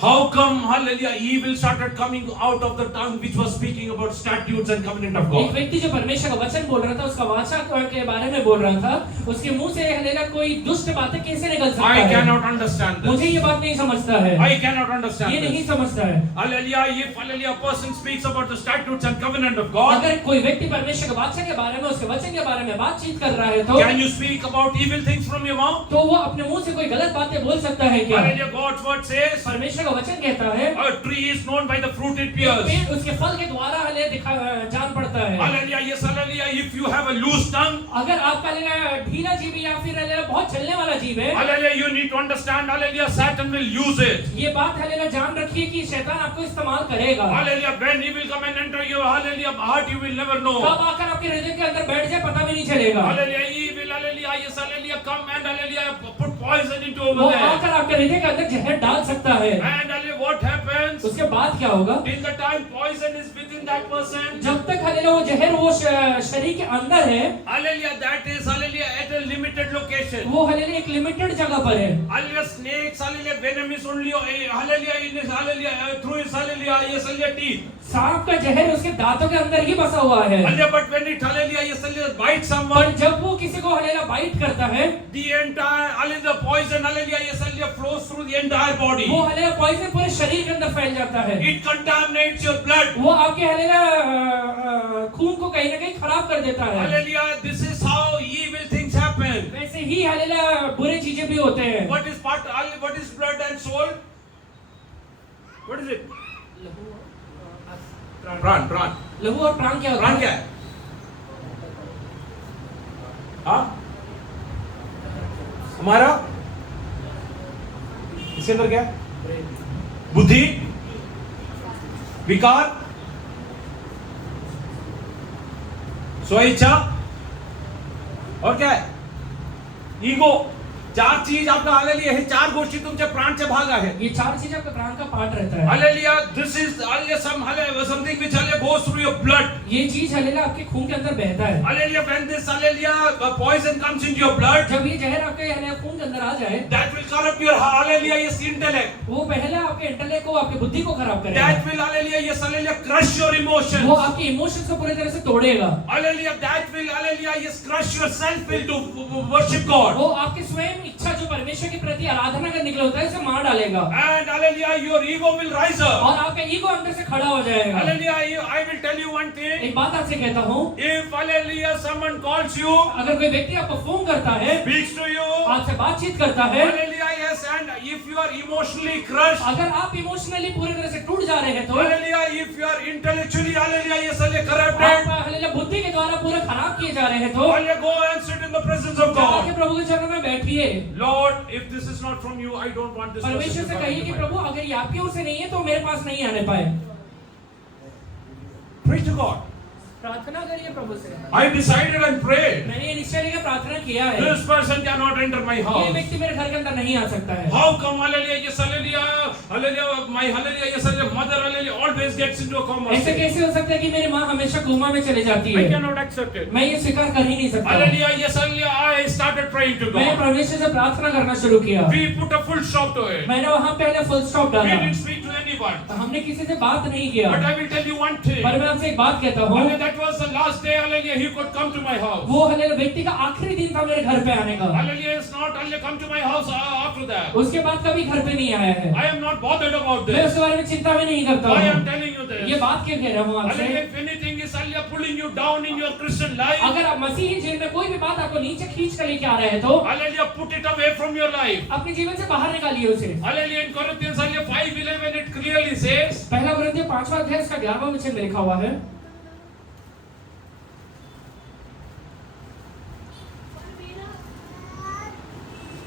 How come, hallelujah, evil started coming out of the tongue which was speaking about statutes and covenant of एक God? व्यक्ति जो परमेश्वर का वचन बोल रहा था उसका वाचा के बारे में बोल रहा था, उसके मुंह से हालेलुया कोई दुष्ट बातें कैसे निकल सकता I है? cannot understand मुझे this. ये बात नहीं समझता है। I cannot understand ये नहीं this. समझता है। Hallelujah, if hallelujah, a person speaks about the statutes and covenant of God, अगर कोई व्यक्ति परमेश्वर के वाचा के बारे में उसके वचन के बारे में बातचीत कर रहा है तो can you speak about evil things from your mouth? वो अपने मुंह से कोई गलत बातें बोल सकता है क्या? Hallelujah, God's word says, परमेश्वर का वचन कहता है A tree is known by the fruit it bears. पेड़ उसके फल के द्वारा जान पड़ता है। Hallelujah, yes, hallelujah. If you have a loose tongue, अगर आपका ढीला जीव है या फिर बहुत चलने वाला जीव है, hallelujah, you need to understand, hallelujah, Satan will use it. ये बात जान रखिए कि शैतान आपको इस्तेमाल करेगा। Hallelujah, when he will come and enter your, hallelujah, heart, you will never know. कब आकर आपके हृदय के अंदर बैठ जाए पता भी नहीं चलेगा। Hallelujah, he will, hallelujah, yes, hallelujah, come and, hallelujah, put poison into वो over there. आकर आपके हृदय के अंदर जहर डाल सकता है। And, hallelujah, what happens? उसके बाद क्या होगा? Till the time poison is within that person, जब तक वो जहर वो शरीर के अंदर है, hallelujah, that is, hallelujah, at a limited location. वो एक लिमिटेड जगह पर है। Hallelujah, snakes, hallelujah, venom is only, hallelujah, in his, hallelujah, through his, hallelujah, yes, hallelujah, teeth. सांप का जहर उसके दांतों के अंदर ही बसा हुआ है। Hallelujah, but when it, hallelujah, yes, hallelujah, bites पर someone, जब वो किसी को बाइट करता है, the entire, hallelujah, poison, hallelujah, yes, hallelujah, flows through the entire body. वो पॉइजन पूरे शरीर के अंदर फैल जाता है। It contaminates your blood. वो आपके खून को कहीं ना कहीं खराब कर देता है। Hallelujah, this is how evil things happen. वैसे ही बुरी चीजें भी होते हैं। What is part, what is blood and soul? What is it? प्राण, प्राण. लहू और प्राण क्या होता प्राण है? क्या है? हाँ? हमारा इसके अंदर क्या है? बुद्धि, विकार, स्वेच्छा और क्या है? ईगो. चार चीज आपका, हालेलुया, है चार गोष्टी तुमच्या प्राणच्या भाग आहे. ये चार चीजें आपके प्राण का पार्ट रहता है। Hallelujah, this is hallelujah, something which hallelujah goes through your blood. ये चीज आपके खून के अंदर बहता है। Hallelujah, when this hallelujah poison comes into your blood, जब ये जहर आपके खून के अंदर आ जाए, that will corrupt your hallelujah, yes, intellect. वो पहले आपके इंटेलेक्ट को, आपकी बुद्धि को खराब करेगा। That will hallelujah, yes, hallelujah, crush your emotions. वो आपके इमोशंस को पूरी तरह से तोड़ेगा। Hallelujah, that will hallelujah, yes, crush your self will to worship God. वो आपके स्वयं इच्छा जो परमेश्वर के प्रति आराधना करने के लिए होता है उसे मार डालेगा। And hallelujah, your ego will rise up. और आपका ईगो अंदर से खड़ा हो जाएगा। Hallelujah, I will tell you one thing. एक बात आपसे कहता हूँ, If hallelujah, someone calls you, अगर कोई व्यक्ति आपको फोन करता है, speaks to you, आपसे बातचीत करता है, hallelujah, yes, and if you are emotionally crushed, अगर आप इमोशनली पूरी तरह से टूट जा रहे हैं तो, hallelujah, if you are intellectually, hallelujah, yes, hallelujah, आप corrupted, हालेलुया बुद्धि के द्वारा पूरे खराब किए जा रहे हैं तो, hallelujah, go and sit in the presence of जाके God. प्रभु के चरणों में बैठिए। Lord, if this is not from you, I don't want this person परमेश्वर to से come कहिए into कि my प्रभु अगर ये आपकी ओर से नहीं है तो मेरे पास नहीं आने पाए। Pray to God. प्रार्थना करिए प्रभु से। I decided and prayed. मैंने ये निश्चय लेकर प्रार्थना किया है, This person cannot enter my ये house. व्यक्ति मेरे घर के अंदर नहीं आ सकता है। How come, hallelujah, yes, hallelujah, hallelujah, my hallelujah, yes, hallelujah, mother, hallelujah, always gets into a coma ऐसे state. कैसे हो सकता है कि मेरी माँ हमेशा कोमा में चली जाती I है? cannot accept it. मैं ये स्वीकार कर ही नहीं सकता। Hallelujah, yes, hallelujah, I started praying to मैंने God. परमेश्वर से प्रार्थना करना शुरू किया। We put a full stop to it. मैंने वहाँ पहले फुल स्टॉप We डाला। didn't speak to anyone. हमने किसी से बात नहीं किया। But I will tell you one thing. पर मैं आपसे एक बात कहता हूँ, Hallelujah, that was the last day, hallelujah, he could come to my house. वो हालेलुया व्यक्ति का आखिरी दिन था मेरे घर पे आने का। Hallelujah, it's not, hallelujah, come to my house after that. उसके बाद कभी घर पे नहीं आया है। I am not bothered about मैं this. उसके बारे में चिंता भी नहीं करता I am हूँ। telling you this. ये बात क्यों कह रहा हूँ आपसे? Hallelujah, if anything is, hallelujah, pulling you down in your Christian life, अगर आप मसीही जीवन में कोई भी बात आपको नीचे खींच कर लेके आ रहे हैं तो hallelujah, put it away from your life. अपने जीवन से बाहर निकालिए उसे। Hallelujah, in Corinthians, hallelujah, 5:11, it clearly says, पहला कुरिन्थियों 5वां अध्याय इसका 11वां वचन में लिखा हुआ है,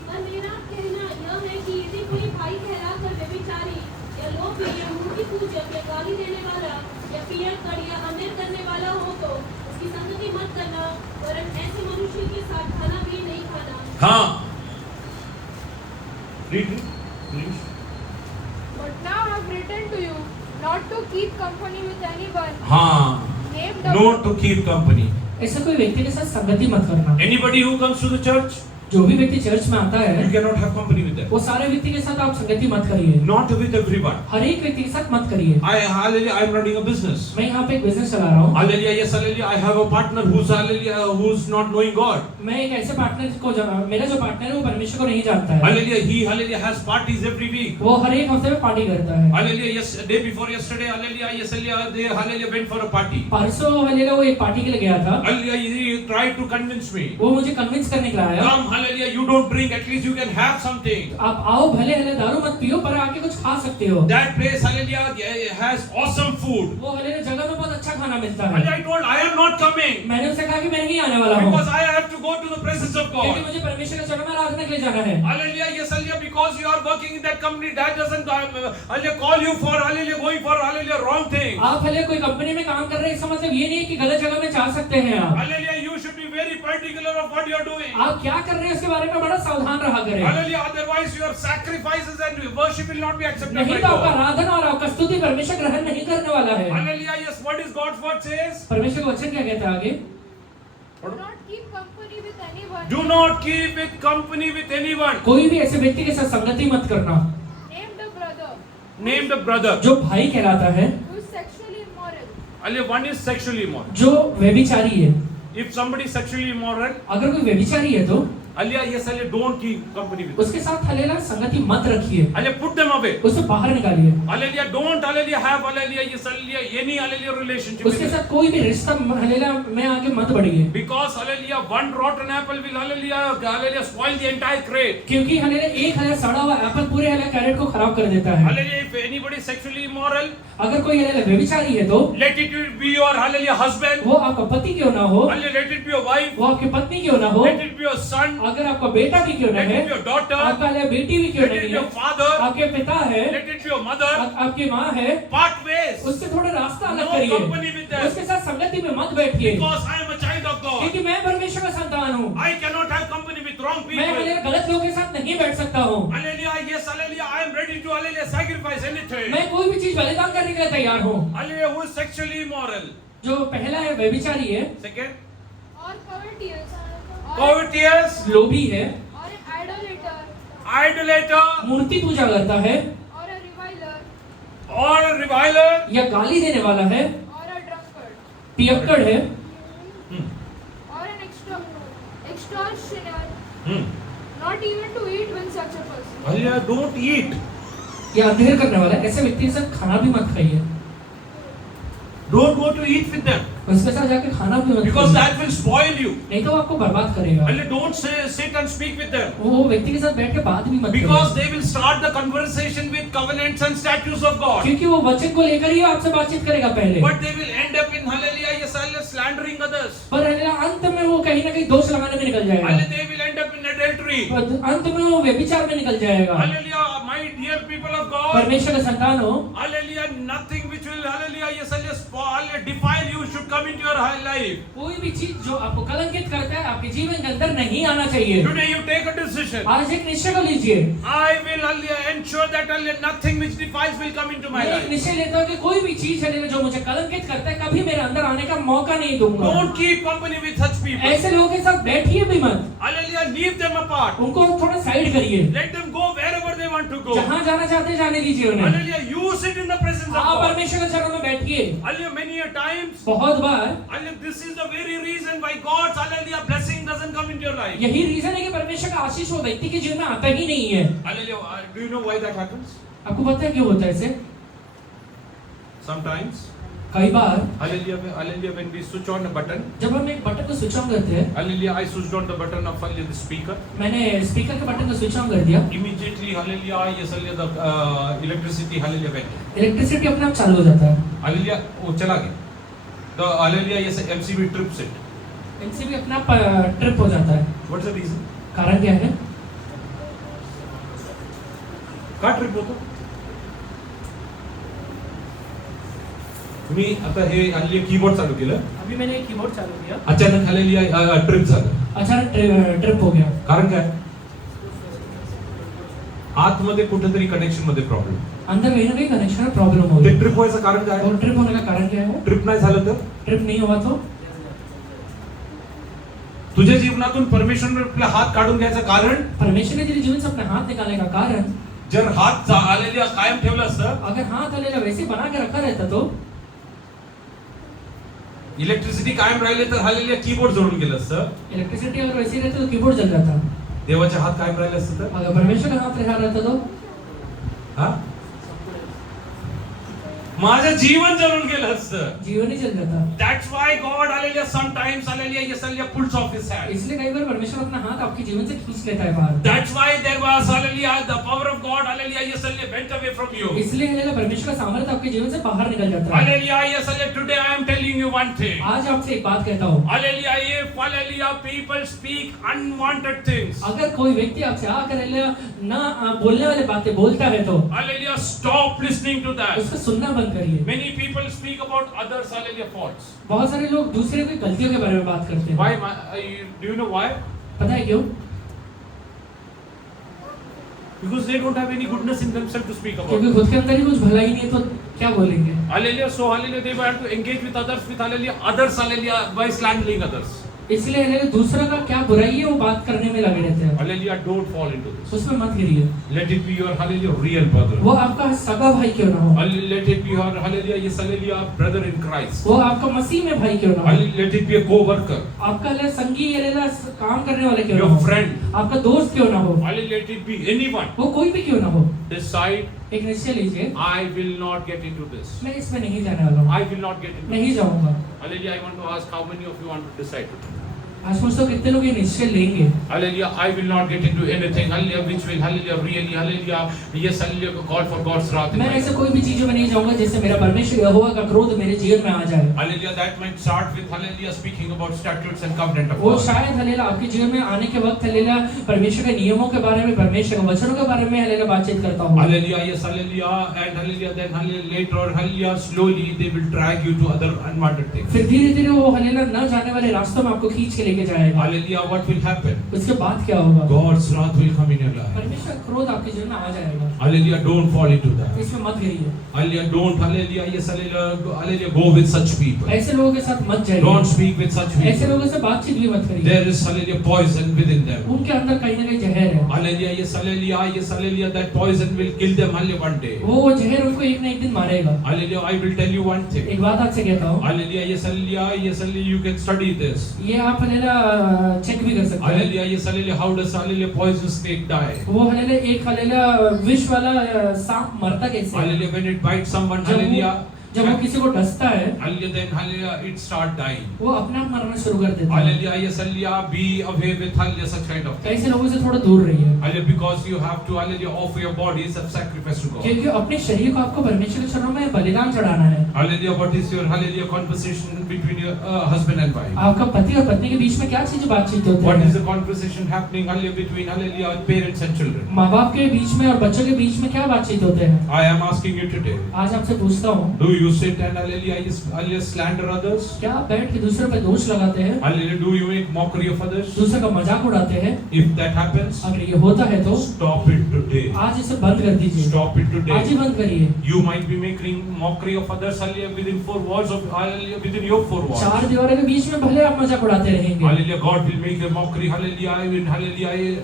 पर मेरा कहना यह है कि यदि कोई भाई कहलाकर व्यभिचारी या लोभी या मूर्ति पूजक या गाली देने वाला या पियक्कड़ या अमेर करने वाला हो तो उसकी संगति मत करना, वरन ऐसे मनुष्य के साथ खाना भी नहीं खाना। हाँ. Read it, please. But now I have written to you not to keep company with anyone हाँ. named Not to keep company. ऐसे कोई व्यक्ति के साथ संगति मत करना। Anybody who comes to the church, जो भी व्यक्ति चर्च में आता है, you cannot have company with them. वो सारे व्यक्ति के साथ आप संगति मत करिए। Not with everyone. हर एक व्यक्ति के साथ मत करिए। Hallelujah, I am running a business. मैं यहाँ पे एक बिजनेस चला रहा हूँ। Hallelujah, yes, hallelujah, I have a partner who's, hallelujah, who's not knowing God. मैं एक ऐसे पार्टनर को मेरा जो पार्टनर है वो परमेश्वर को नहीं जानता है। Hallelujah, he, hallelujah, has parties every week. वो हर एक हफ्ते में पार्टी करता है। Hallelujah, yes, day before yesterday, hallelujah, yes, hallelujah, they, hallelujah, went for a party. परसों हालेलुया वो एक पार्टी के लिए गया था। Hallelujah, he tried to convince me. वो मुझे कन्विंस करने के लिए आया। Come, hallelujah, you don't drink, at least you can have something. आप आओ, भले हले दारू मत पियो, पर आके कुछ खा सकते हो। That place, hallelujah, has awesome food. वो हले जगह में बहुत अच्छा खाना मिलता है। Hallelujah, I told, I am not coming मैंने उनसे कहा कि मैं नहीं आने वाला हूँ, because I have to go to the presence of क्योंकि God. मुझे परमेश्वर के चरणों में आराधना के लिए जाना है। Hallelujah, yes, hallelujah, because you are working in that company, that doesn't, hallelujah, call you for, hallelujah, going for, hallelujah, wrong thing. आप हले कोई कंपनी में काम कर रहे हैं, इसका मतलब ये नहीं है कि गलत जगह में जा सकते हैं आप। Hallelujah, you should be very particular of what you are doing. आप क्या कर रहे हैं उसके बारे में बड़ा सावधान रहा करें, Hallelujah, otherwise your sacrifices and worship will not be accepted by नहीं तो आपका God. आराधना और आपका स्तुति परमेश्वर ग्रहण नहीं करने वाला है। Hallelujah, yes, what is God's word says? परमेश्वर का वचन क्या कहता है आगे? Do not keep company with anyone. Do not keep with company with anyone. कोई भी ऐसे व्यक्ति के साथ संगति मत करना Name the brother Name the brother. जो भाई कहलाता है, who is sexually immoral. Hallelujah, one is sexually immoral. जो व्यभिचारी है। If somebody is sexually immoral, अगर कोई व्यभिचारी है तो hallelujah, yes, hallelujah, don't keep company with them. उसके साथ हलेला संगति मत रखिए, Hallelujah, put them away. उसे बाहर निकालिए। Hallelujah, don't, hallelujah, have, hallelujah, yes, hallelujah, any, hallelujah, relationship with उसके them. साथ कोई भी रिश्ता हलेला में आगे मत बढ़िए, Because, hallelujah, one rotten apple will, hallelujah, spoil the entire crate. क्योंकि हलेला एक हलेला सड़ा हुआ एप्पल पूरे हलेला कैरेट को खराब कर देता है। Hallelujah, if anybody is sexually immoral, अगर कोई हलेला व्यभिचारी है तो let it be your, hallelujah, husband. वो आपका पति क्यों ना हो, Hallelujah, let it be your wife. वो आपकी पत्नी क्यों ना हो, Let it be your son. अगर आपका बेटा भी क्यों ना Let है, it be your daughter. आपका हलेला बेटी भी क्यों Let it नहीं be है, your father. आपके पिता है, Let it be your mother. आपकी माँ है, Part ways. उससे थोड़ा रास्ता अलग No करिए, company with them. उसके साथ संगति में मत बैठिए, Because I am a child of God. क्योंकि मैं परमेश्वर का संतान हूँ। I cannot have company with wrong मैं people. हलेला गलत लोगों के साथ नहीं बैठ सकता हूँ। Hallelujah, yes, hallelujah, I am ready to, hallelujah, sacrifice anything. मैं कोई भी चीज बलिदान करने के लिए तैयार हूँ। Hallelujah, who is sexually immoral. जो पहला है व्यभिचारी है, Second, Or covetous. Or covetous, लोभी है, or an idolater. idolater, मूर्ति पूजा करता है, Or a reviler. or a reviler. या गाली देने वाला है, Or a drunkard. पियक्कड़ है, Or an extortioner. Hmm. Not even to eat with such a person. Hallelujah, don't eat. या अंधेर करने वाला है, ऐसे व्यक्ति के साथ खाना भी मत खाइए, Don't go to eat with them. उसके साथ जाके खाना भी मत Because खाइए, that will spoil you. नहीं तो वो आपको बर्बाद करेगा। Hallelujah, don't sit and speak with them. वो व्यक्ति के साथ बैठ के बात भी मत Because करिए, they will start the conversation with covenants and statutes of God. क्योंकि वो वचन को लेकर ही आपसे बातचीत करेगा पहले, But they will end up in, hallelujah, yes, hallelujah, slandering others. पर अंत में वो कहीं ना कहीं दोष लगाने में निकल जाएगा, Hallelujah, they will end up in adultery. अंत में वो व्यभिचार में निकल जाएगा। Hallelujah, my dear people of God. परमेश्वर का संतान हो, Hallelujah, nothing which will, hallelujah, yes, hallelujah, defile you should come into your life. कोई भी चीज जो आपको कलंकित करता है आपके जीवन के अंदर नहीं आना चाहिए। Today you take a decision. आज एक निश्चय को लीजिए, I will, hallelujah, ensure that, hallelujah, nothing which defiles will come into my मैं एक life. निश्चय लेता हूँ कि कोई भी चीज है जो मुझे कलंकित करता है कभी मेरे अंदर आने का मौका नहीं दूंगा। Don't keep company with such people. ऐसे लोगों के साथ बैठिए भी मत, Hallelujah, leave them apart. उनको थोड़ा साइड करिए, Let them go wherever they want to go. जहाँ जाना चाहते हैं जाने दीजिए उन्हें। Hallelujah, you sit in the presence of आप God. परमेश्वर के चरणों में बैठिए। Hallelujah, many a times. बहुत बार Hallelujah, this is the very reason why God's, hallelujah, blessing doesn't come into your life. यही रीजन है कि परमेश्वर का आशीष वो व्यक्ति के जीवन में आता ही नहीं है। Hallelujah, do you know why that happens? आपको पता है क्यों होता है ऐसे? Sometimes, कई बार hallelujah, when we switch on a button, जब हम एक बटन को स्विच ऑन करते हैं, hallelujah, I switched on the button of, hallelujah, the speaker. मैंने स्पीकर के बटन को स्विच ऑन कर दिया, Immediately, hallelujah, yes, hallelujah, the electricity, hallelujah, went. Electricity अपने आप चालू हो जाता है, Hallelujah, वो चला गया. The, hallelujah, yes, MCB trips it. इनसे भी अपना ट्रिप हो जाता है। What's the reason? कारण क्या है? का ट्रिप होतो? तुम्ही आता हे हल्ली कीबोर्ड चालू केलं, अभी मैंने कीबोर्ड चालू किया, अचानक हल्ली ट्रिप झालं. अचानक ट्रिप हो गया। कारण काय? आतमध्ये कुठेतरी कनेक्शन मध्ये प्रॉब्लेम. अंदर कहीं ना कहीं कनेक्शन में प्रॉब्लम हो ते गई। ट्रिप व्हायचं कारण काय? और ट्रिप होने का कारण क्या है? ट्रिप नाही झालं तर ट्रिप नहीं हुआ तो तुझ्या जीवनातून परमेश्वराने हात काढून घ्यायचं कारण, परमेश्वर ने तेरे जीवन से अपने हाथ निकालने का कारण, जर हात आलेल्या कायम ठेवलं असतं, अगर हाथ हलेला वैसे बना के रखा रहता तो इलेक्ट्रिसिटी कायम राहिले तर हल्लेल्या कीबोर्ड जोडून गेलं असतं. इलेक्ट्रिसिटी अगर वैसे रहती तो कीबोर्ड जल जाता, देवाचे हात कायम राहिले असते तर अगर परमेश्वर का हाथ रखा रहता तो हा माझं जीवन जळून गेलं असतं. जीवन ही जल जाता. That's why God, hallelujah, sometimes, hallelujah, yes, hallelujah, pulls off his hand. इसलिए कई बार परमेश्वर अपना हाथ आपके जीवन से खींच लेता है बाहर. That's why there was, hallelujah, the power of God, hallelujah, yes, hallelujah, went away from you. इसलिए हालेलुया परमेश्वर का सामर्थ्य आपके जीवन से बाहर निकल जाता है. Hallelujah, yes, hallelujah, today I am telling you one thing. आज आपसे एक बात कहता हूँ. Hallelujah, if, hallelujah, people speak unwanted things. अगर कोई व्यक्ति आपसे आकर हालेलुया ना बोलने वाली बातें बोलता है तो Hallelujah, stop listening to that. उसको सुनना बंद करिए. Many people speak about others, hallelujah, faults. बहुत सारे लोग दूसरे की गलतियों के बारे में बात करते हैं. Why? Do you know why? पता है क्यों? Because they don't have any goodness in themselves to speak about. क्योंकि खुद के अंदर ही कुछ भलाई नहीं है तो क्या बोलेंगे? Hallelujah. So, hallelujah, they have to engage with others, others, hallelujah, by slandering others. इसलिए हालेलुया दूसरा का क्या बुराई है वो बात करने में लगे रहते हैं. Hallelujah, don't fall into this. उसमें मत गिरिए. Let it be your, hallelujah, real brother. वो आपका सगा भाई क्यों ना हो. Hallelujah, let it be your, hallelujah, yes, hallelujah, brother in Christ. वो आपका मसीह में भाई क्यों ना हो. Hallelujah, let it be a co-worker. आपका ले संगी हालेलुया काम करने वाले क्यों ना Your हो. friend. आपका दोस्त क्यों ना हो. Hallelujah, let it be anyone. वो कोई भी क्यों ना हो. Decide, एक निश्चय लीजिए. I will not get into this. मैं इसमें नहीं जाने वाला हूँ. I will not get into नहीं this. जाऊंगा. Hallelujah, I want to ask how many of you want to decide today? आज पूछता हूँ कितने लोग ये निश्चय लेंगे. Hallelujah, I will not get into anything, hallelujah, which will, hallelujah, really, hallelujah, yes, hallelujah, call for God's wrath in मैं my ऐसे life. कोई भी चीजों में नहीं जाऊंगा जिससे मेरा परमेश्वर यहोवा का क्रोध मेरे जीवन में आ जाए. Hallelujah, that might start with, hallelujah, speaking about statutes and covenant of वो God. शायद हालेलुया आपके जीवन में आने के वक्त हालेलुया परमेश्वर के नियमों के बारे में, परमेश्वर के वचनों के बारे में हालेलुया बातचीत करता हूँ. Hallelujah, yes, hallelujah, and hallelujah, then hallelujah, later on, hallelujah, slowly they will drag you to other unwanted things. फिर धीरे धीरे वो हालेलुया न जाने वाले रास्तों में आपको खींच के लेके जाएगा. Hallelujah, what will happen? उसके बाद क्या होगा? God's wrath will come in your life. परमेश्वर का क्रोध आपके जीवन में आ जाएगा. Hallelujah, don't fall into that. इसमें मत गिरिए. Hallelujah, don't, hallelujah, yes, hallelujah, hallelujah, go with such people. ऐसे लोगों के साथ मत जाइए. Don't speak with such ऐसे people. लोगों से बातचीत भी मत करिए. There is, hallelujah, poison within them. उनके अंदर कहीं ना कहीं जहर है. Hallelujah, yes, hallelujah, that poison will kill them, hallelujah, one day. वो जहर उनको एक ना एक दिन मारेगा. Hallelujah, I will tell you one thing. एक बात आपसे कहता हूँ. Hallelujah, yes, hallelujah, you can study this. ये आप हालेलुया चेक भी कर सकते हैं. Hallelujah, yes, hallelujah, how does, hallelujah, poison snake die? वो हालेलुया एक हालेलुया विष वाला सांप मरता कैसे है? Hallelujah, when it bites someone, जब वो hallelujah, जब वो किसी को डसता है hallelujah, then hallelujah, it start dying. वो अपने आप मरना शुरू कर देता है. Hallelujah, yes, hallelujah, be away with, hallelujah, such kind of things. ऐसे लोगों से थोड़ा दूर रहिए. Hallelujah, because you have to, hallelujah, offer your body as a sacrifice to God. क्योंकि अपने शरीर को आपको परमेश्वर के चरणों में बलिदान चढ़ाना है. Hallelujah, what is your, hallelujah, conversation between your husband and wife? आपका पति और पत्नी के बीच में क्या चीजें बातचीत होती What is है? the conversation happening, hallelujah, between, hallelujah, parents and children? माँ बाप के बीच में और बच्चों के बीच में क्या बातचीत होते हैं? I am asking you today. आज आपसे पूछता हूँ, Do you sit and, hallelujah, hallelujah, slander others? क्या आप बैठ के दूसरों पे दोष लगाते हैं? Hallelujah, do you make mockery of others? दूसरे का मजाक उड़ाते हैं? If that happens, अगर ये होता है तो stop it today. आज इसे बंद कर दीजिए. Stop it आज ही today. बंद करिए. You might be making mockery of others, hallelujah, within four walls of, hallelujah, within your four walls. चार दीवारों के बीच में भले आप मजाक उड़ाते रहेंगे, Hallelujah, God will make a mockery, hallelujah,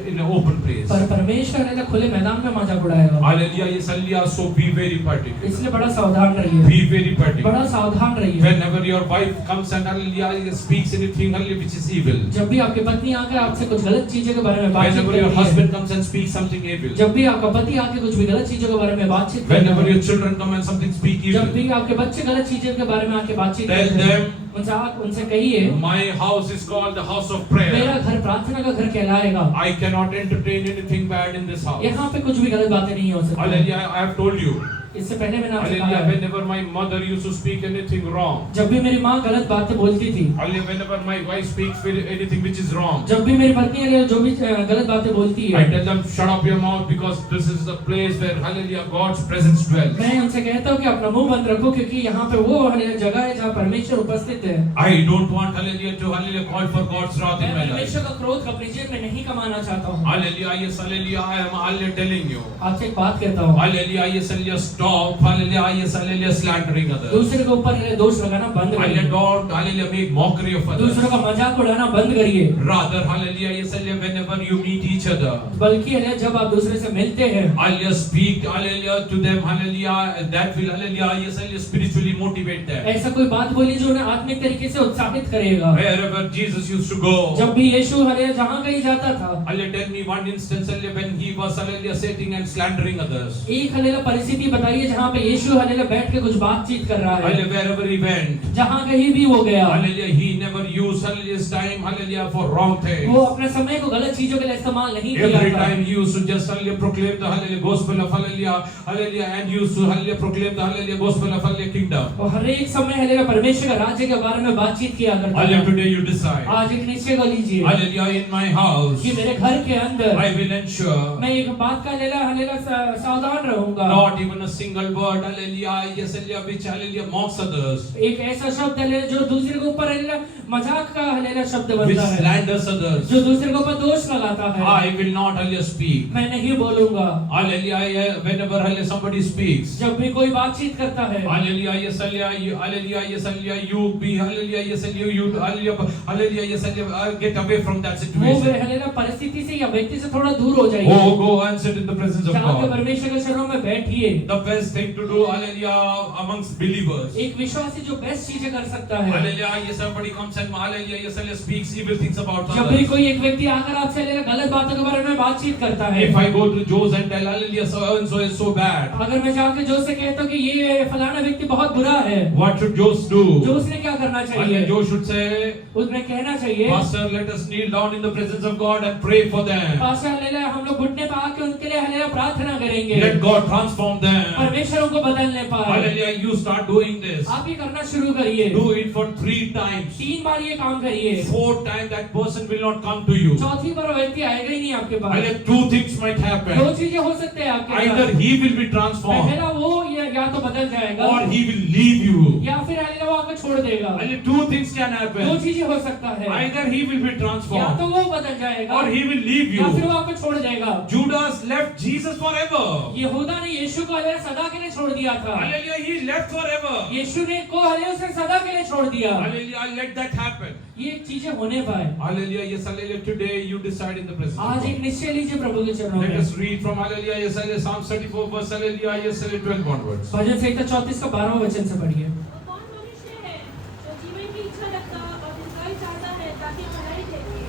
in an open place. पर परमेश्वर हालेलुया खुले मैदान में मजाक उड़ाएगा. Hallelujah, yes, hallelujah, so be very particular. इसलिए बड़ा सावधान रहिए. Be very particular. बड़ा सावधान रहिए. Whenever your wife comes and, hallelujah, speaks anything, hallelujah, which is evil. जब भी आपकी पत्नी आकर आपसे कुछ गलत चीजों के बारे में बातचीत Whenever your करती है, husband comes and speaks something evil. जब भी आपका पति आके कुछ भी गलत चीजों के बारे में बातचीत करता Whenever है, your children come and something speak जब evil. भी आपके बच्चे गलत चीजों के बारे में आके बातचीत Tell करते हैं, them, उनसे कहिए, my house is called the house of मेरा prayer. घर प्रार्थना का घर कहलाएगा. I cannot entertain anything bad in this house. यहाँ पे कुछ भी गलत बातें नहीं हो सकती. Hallelujah, I have told you. इससे पहले मैंने आपसे कहा Hallelujah, है, whenever my mother used to speak anything wrong. जब भी मेरी माँ गलत बातें बोलती थी, Hallelujah, whenever my wife speaks anything which is wrong. जब भी मेरी पत्नी हालेलुया जो भी गलत बातें बोलती I है, tell them, shut up your mouth because this is the place where, hallelujah, God's presence dwells. मैं उनसे कहता हूँ कि अपना मुंह बंद रखो क्योंकि यहाँ पे वो हालेलुया जगह है जहाँ परमेश्वर उपस्थित है. I don't want, hallelujah, to, hallelujah, call for God's wrath मैं in my life. परमेश्वर का क्रोध अपने जीवन में नहीं कमाना चाहता हूँ. Hallelujah, yes, hallelujah, I am, hallelujah, telling you. आपसे एक बात कहता हूँ, Hallelujah, yes, hallelujah, stop, hallelujah, yes, hallelujah, slandering others. दूसरे के ऊपर हालेलुया दोष लगाना बंद Hallelujah, करिए. don't, hallelujah, make mockery of others. दूसरों का मजाक उड़ाना बंद करिए. Rather, hallelujah, yes, hallelujah, whenever you meet each other, बल्कि हालेलुया जब आप दूसरे से मिलते हैं, hallelujah, speak, hallelujah, to them, hallelujah, that will, hallelujah, yes, hallelujah, spiritually motivate them. ऐसा कोई बात बोली जो उन्हें आत्मिक तरीके से उत्साहित करेगा. Wherever Jesus used to go, जब भी यीशु हालेलुया जहाँ कहीं जाता था, hallelujah, tell me one instance, hallelujah, when he was, hallelujah, sitting and slandering others. एक हालेलुया परिस्थिति बताइए दिखाइए जहाँ पे यीशु हालेलुया बैठ के कुछ बातचीत कर रहा है, Hallelujah, wherever he went. जहाँ कहीं भी वो गया, Hallelujah, he never used hallelujah his time, hallelujah, for wrong things. वो अपने समय को गलत चीजों के लिए इस्तेमाल नहीं किया Every था। time he used to just hallelujah proclaim the hallelujah gospel of hallelujah, hallelujah, and used to hallelujah proclaim the hallelujah gospel of hallelujah kingdom. और हर एक समय हालेलुया परमेश्वर के राज्य के बारे में बातचीत किया करता Hallelujah, था। today you decide. आज एक निश्चय को लीजिए Hallelujah, in my house, कि मेरे घर के अंदर I will ensure मैं एक बात का हालेलुया सावधान रहूंगा, not even a single word, hallelujah, yes, hallelujah, which hallelujah mocks others, एक ऐसा शब्द हालेलुया जो दूसरे के ऊपर हालेलुया मजाक का हालेलुया शब्द which बनता है, slanders others. जो दूसरे के ऊपर दोष लगाता है, I will not hallelujah speak. मैं नहीं बोलूंगा। Hallelujah, whenever hallelujah somebody speaks. जब भी कोई बातचीत करता है, Hallelujah, yes, hallelujah, hallelujah, yes, hallelujah, you be hallelujah, yes, hallelujah, you hallelujah, hallelujah, yes, hallelujah, get away from that वो situation. हालेलुया परिस्थिति से या व्यक्ति से थोड़ा दूर हो जाइए, Oh, go and sit in the presence of जाके God. परमेश्वर के चरणों में बैठिए। The best thing to do, hallelujah, amongst believers. एक विश्वासी जो बेस्ट चीजें कर सकता है, Hallelujah, yes, somebody comes and hallelujah, yes, hallelujah, speaks evil things about जब भी others. कोई एक व्यक्ति आकर आपसे हालेलुया गलत बातों के बारे में बातचीत करता है, If I go to Joe's and tell hallelujah, so and so is so bad, अगर मैं जाके जो से कहता हूँ कि ये फलाना व्यक्ति बहुत बुरा है, what should Joe जो do? उसने क्या करना Hallelujah, चाहिए? Joe should say, उसने कहना चाहिए, Pastor, let us kneel down in the presence of God and pray for them. Pastor hallelujah हम लोग घुटने पे आके उनके लिए हालेलुया प्रार्थना करेंगे, Let God transform them. परमेश्वर उनको बदलने पाए। Hallelujah, you start doing this. आप ये करना शुरू करिए, Do it for 3 times. 3 बार ये काम करिए, 4th time that person will not come to you. चौथी बार वो व्यक्ति आएगा ही नहीं आपके पास। Hallelujah, 2 things might happen. दो चीजें हो सकते हैं आपके Either साथ, he will be transformed पहला वो या तो बदल जाएगा or he will leave you. या फिर हालेलुया वो आपको छोड़ देगा। Hallelujah, 2 things can दो happen. चीजें हो सकता है, Either he will be या transformed तो वो बदल जाएगा or he will leave या फिर you. वो आपको छोड़ देगा। Judas left Jesus forever. यहूदा ने यीशु को हालेलुया सदा के लिए छोड़ दिया था, Hallelujah, he left forever. यीशु ने को हालेलुया उसे सदा के लिए छोड़ दिया। Hallelujah, let that happen. ये चीजें होने पाए। Hallelujah, yes, hallelujah, today you decide in the presence of आज God. एक निश्चय लीजिए प्रभु के चरणों Let में। us read from Hallelujah, yes, hallelujah, Psalm 34 verse Hallelujah, yes, hallelujah, 12 onwards. भजन संहिता 34 का 12वां वचन से पढ़िए। वो कौन मनुष्य है जो जीवन की इच्छा रखता और दीर्घायु चाहता है ताकि भलाई देखे,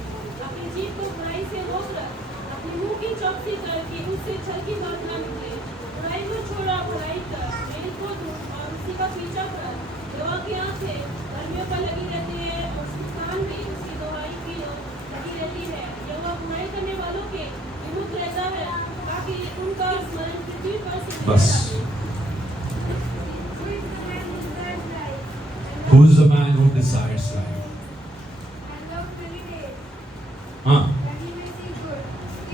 अपनी जीभ को बुराई से रोक रख, अपने मुंह की चौकसी कर कि उससे छल की बात न निकले। बुराई को छोड़ा भलाई कर, मेरे को ढूंढ और उसी का पीछा कर। यहोवा की आंखें धर्मियों पर लगी रहती है और उसकी कान भी उसकी दुहाई की लगी रहती है। यहोवा बुराई करने वालों के विमुख रहता है ताकि उनका स्मरण पृथ्वी पर से मिटा बस। रहे। Who is the man who desires life Who is the man who desires life? and love very day, Huh? that he may see good?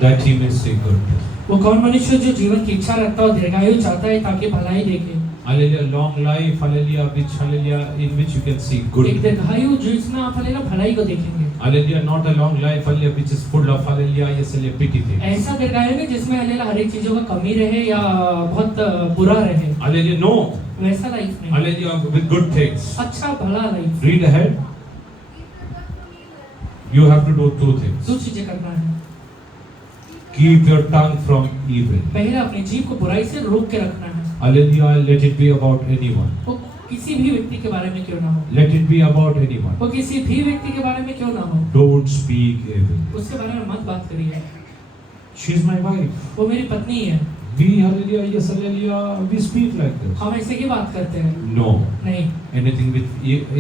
That he may see good. वो कौन मनुष्य जो जीवन की इच्छा रखता और दीर्घायु चाहता है ताकि भलाई देखे। Hallelujah, long life, hallelujah, which hallelujah, in which you can see एक good. दीर्घायु जिसमें आप हालेलुया भलाई को देखेंगे। Hallelujah, not a long life, hallelujah, which is full of hallelujah, yes, hallelujah, pity things. ऐसा दीर्घायु नहीं जिसमें हालेलुया हर एक चीजों का कमी रहे या बहुत बुरा रहे, Hallelujah, no. वैसा लाइफ नहीं। Hallelujah, with good things. अच्छा भला life. Read ahead. Keep your tongue from evil. You have to do 2 things. 2 चीजें करना है। Keep your tongue from evil. पहले अपनी जीभ को बुराई से रोक के रखना है, Hallelujah, let it be about anyone. वो किसी भी व्यक्ति के बारे में क्यों ना हो, Let it be about anyone. वो किसी भी व्यक्ति के बारे में क्यों ना हो, Don't speak evil. उसके बारे में मत बात करिए। She is my wife. वो मेरी पत्नी है, We, hallelujah, yes, hallelujah, we speak like this. हम ऐसे ही बात करते हैं। No. नहीं, Anything which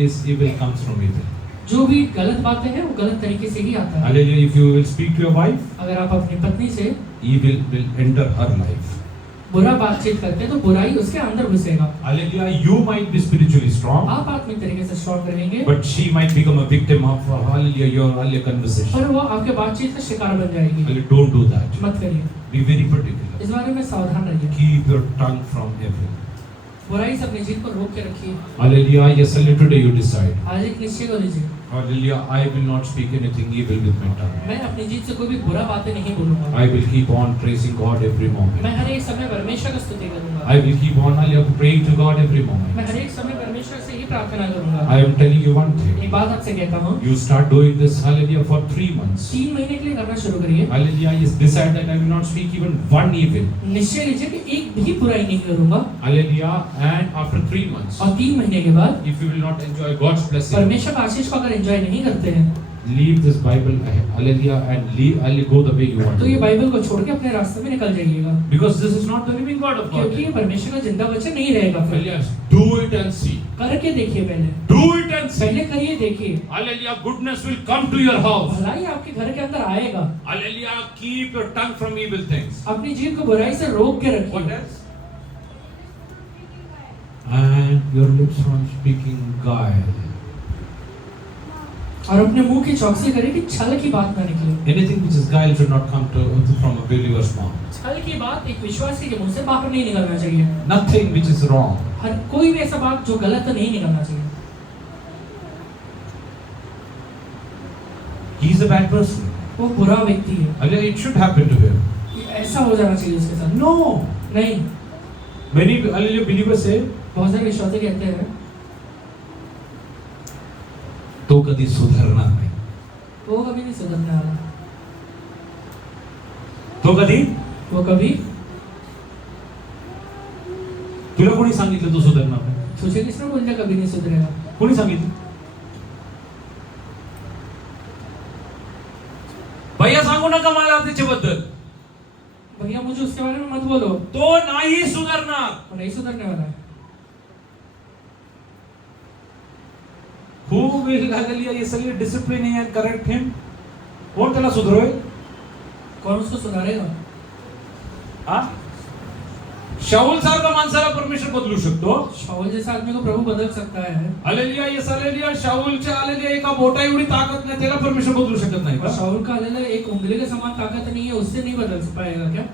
is evil comes from evil. जो भी गलत बातें हैं वो गलत तरीके से ही आता है। Hallelujah, if you will speak to your wife, अगर आप अपनी पत्नी से evil will enter her life. बुरा बातचीत करते हैं तो बुराई उसके अंदर घुसेगा। Hallelujah, you might be spiritually strong, आप आत्मिक तरीके से स्ट्रॉन्ग रहेंगे, but she might become a victim of hallelujah, your hallelujah conversation. पर वो आपके बातचीत का शिकार बन जाएगी। Hallelujah, don't do that. मत करिए, Be very particular. इस बारे में सावधान रहिए। Keep your tongue from evil. बुराई से अपनी जीभ को रोक के रखिए। Hallelujah, yes, hallelujah, today you decide. आज एक निश्चय को लीजिए, Hallelujah, I will not speak anything evil with my tongue. मैं अपनी जीभ से कोई भी बुरा बातें नहीं बोलूंगा। I will keep on praising God every moment. मैं हर एक समय परमेश्वर का स्तुति करूंगा। I will keep on hallelujah, praying to God every मैं moment. हर एक समय परमेश्वर से ही प्रार्थना करूंगा। I am telling you one thing. एक बात आपसे कहता हूँ, You start doing this hallelujah for 3 months. 3 महीने के लिए करना शुरू करिए। Hallelujah, yes, decide that I will not speak even one evil. निश्चय लीजिए कि एक भी बुराई नहीं करूंगा, Hallelujah, and after 3 months, और 3 महीने के बाद if you will not enjoy God's blessing, परमेश्वर का आशीष को अगर एंजॉय नहीं करते हैं leave this Bible, hallelujah, and leave, I'll go the way you want तो to ये go. बाइबल को छोड़ के अपने रास्ते में निकल जाइएगा, Because this is not the living God of God. क्योंकि ये परमेश्वर का जिंदा वचन नहीं रहेगा। फिर Hallelujah. Do it and see. करके देखिए, पहले Do it and see. पहले करिए, देखिए, Hallelujah. Goodness will come to your house. भलाई आपके घर के अंदर आएगा। Hallelujah. Keep your tongue from evil things. अपनी जीभ को बुराई से रोक के What रखिए, else? And your lips from speaking guile. और अपने मुंह की चौकसी करिए कि छल की बात ना निकले। Anything which is guile should not come from a believer's mouth. छल की बात एक विश्वासी के मुंह से बाहर नहीं निकलना चाहिए। Nothing which is wrong. हर कोई भी ऐसा बात जो गलत है नहीं निकलना चाहिए। He is a bad person. वो बुरा व्यक्ति है, Hallelujah. It should happen to him. ऐसा हो जाना चाहिए उसके साथ। No. नहीं, Many hallelujah believers say, बहुत सारे विश्वासी कहते हैं तो कधी सुधारणार नाही. वो कभी नहीं सुधरने वाला, तो कधी वो कभी तुला कोणी सांगितलं तू सुधारणार नाही? तुझे किसने बोलता कभी नहीं सुधरेगा? कोणी सांगितलं? भैया सांगू नका मला त्याच्याबद्दल. भैया मुझे उसके बारे में मत बोलो, तो नाही सुधारणार. वो नहीं सुधरने वाला है। Who will hallelujah ये सगळे discipline and correct him? कोण त्याला सुधरवेल? कौन उसको सुधारेगा? हा? शाऊल सारखा माणसाला परमेश्वर बदलू शकतो. शाऊल जैसे आदमी को प्रभु बदल सकता है। हालेलुया ये हालेलुया शाऊलच्या हालेलुया एका बोटा एवढी ताकद नाही त्याला परमेश्वर बदलू शकत नाही और का? शाऊल का हालेलुया एक उंगली के समान ताकत नहीं है, उससे नहीं बदल पाएगा क्या?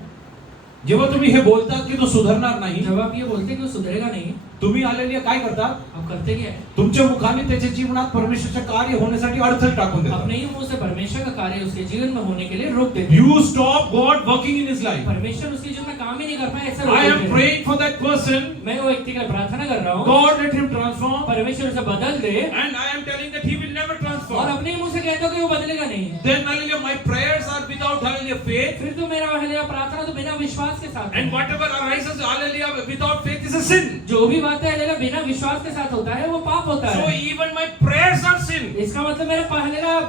जेव्हा तुम्ही हे बोलतात की तो सुधारणार नाही, जब आप ये बोलते हैं कि वो सुधरेगा नहीं, तुम्ही हालेलुया काय करतात? आप करते क्या है? तुमच्या मुखाने त्याच्या जीवनात परमेश्वराचे कार्य होण्यासाठी अडथळे टाकून देतात. अपने ही मुंह से परमेश्वर का कार्य उसके जीवन में होने के लिए रोक देते हैं। You stop God working in his life. परमेश्वर उसके जीवन में काम ही नहीं कर पाए, ऐसा रोक I देते am हैं। praying for that person. मैं वो व्यक्ति का प्रार्थना कर रहा हूँ, God let him transform. परमेश्वर उसे बदल दे, And I am telling that he will never और transform. अपने ही मुंह से कहते हो कि वो बदलेगा नहीं। Then hallelujah my prayers are without hallelujah faith. फिर तो मेरा हालेलुया प्रार्थना तो बिना विश्वास के साथ है। And whatever arises hallelujah without faith is a sin. जो भी बातें हालेलुया बिना विश्वास के साथ होता है वो पाप होता So है। even my prayers are sin. इसका मतलब मेरा हालेलुया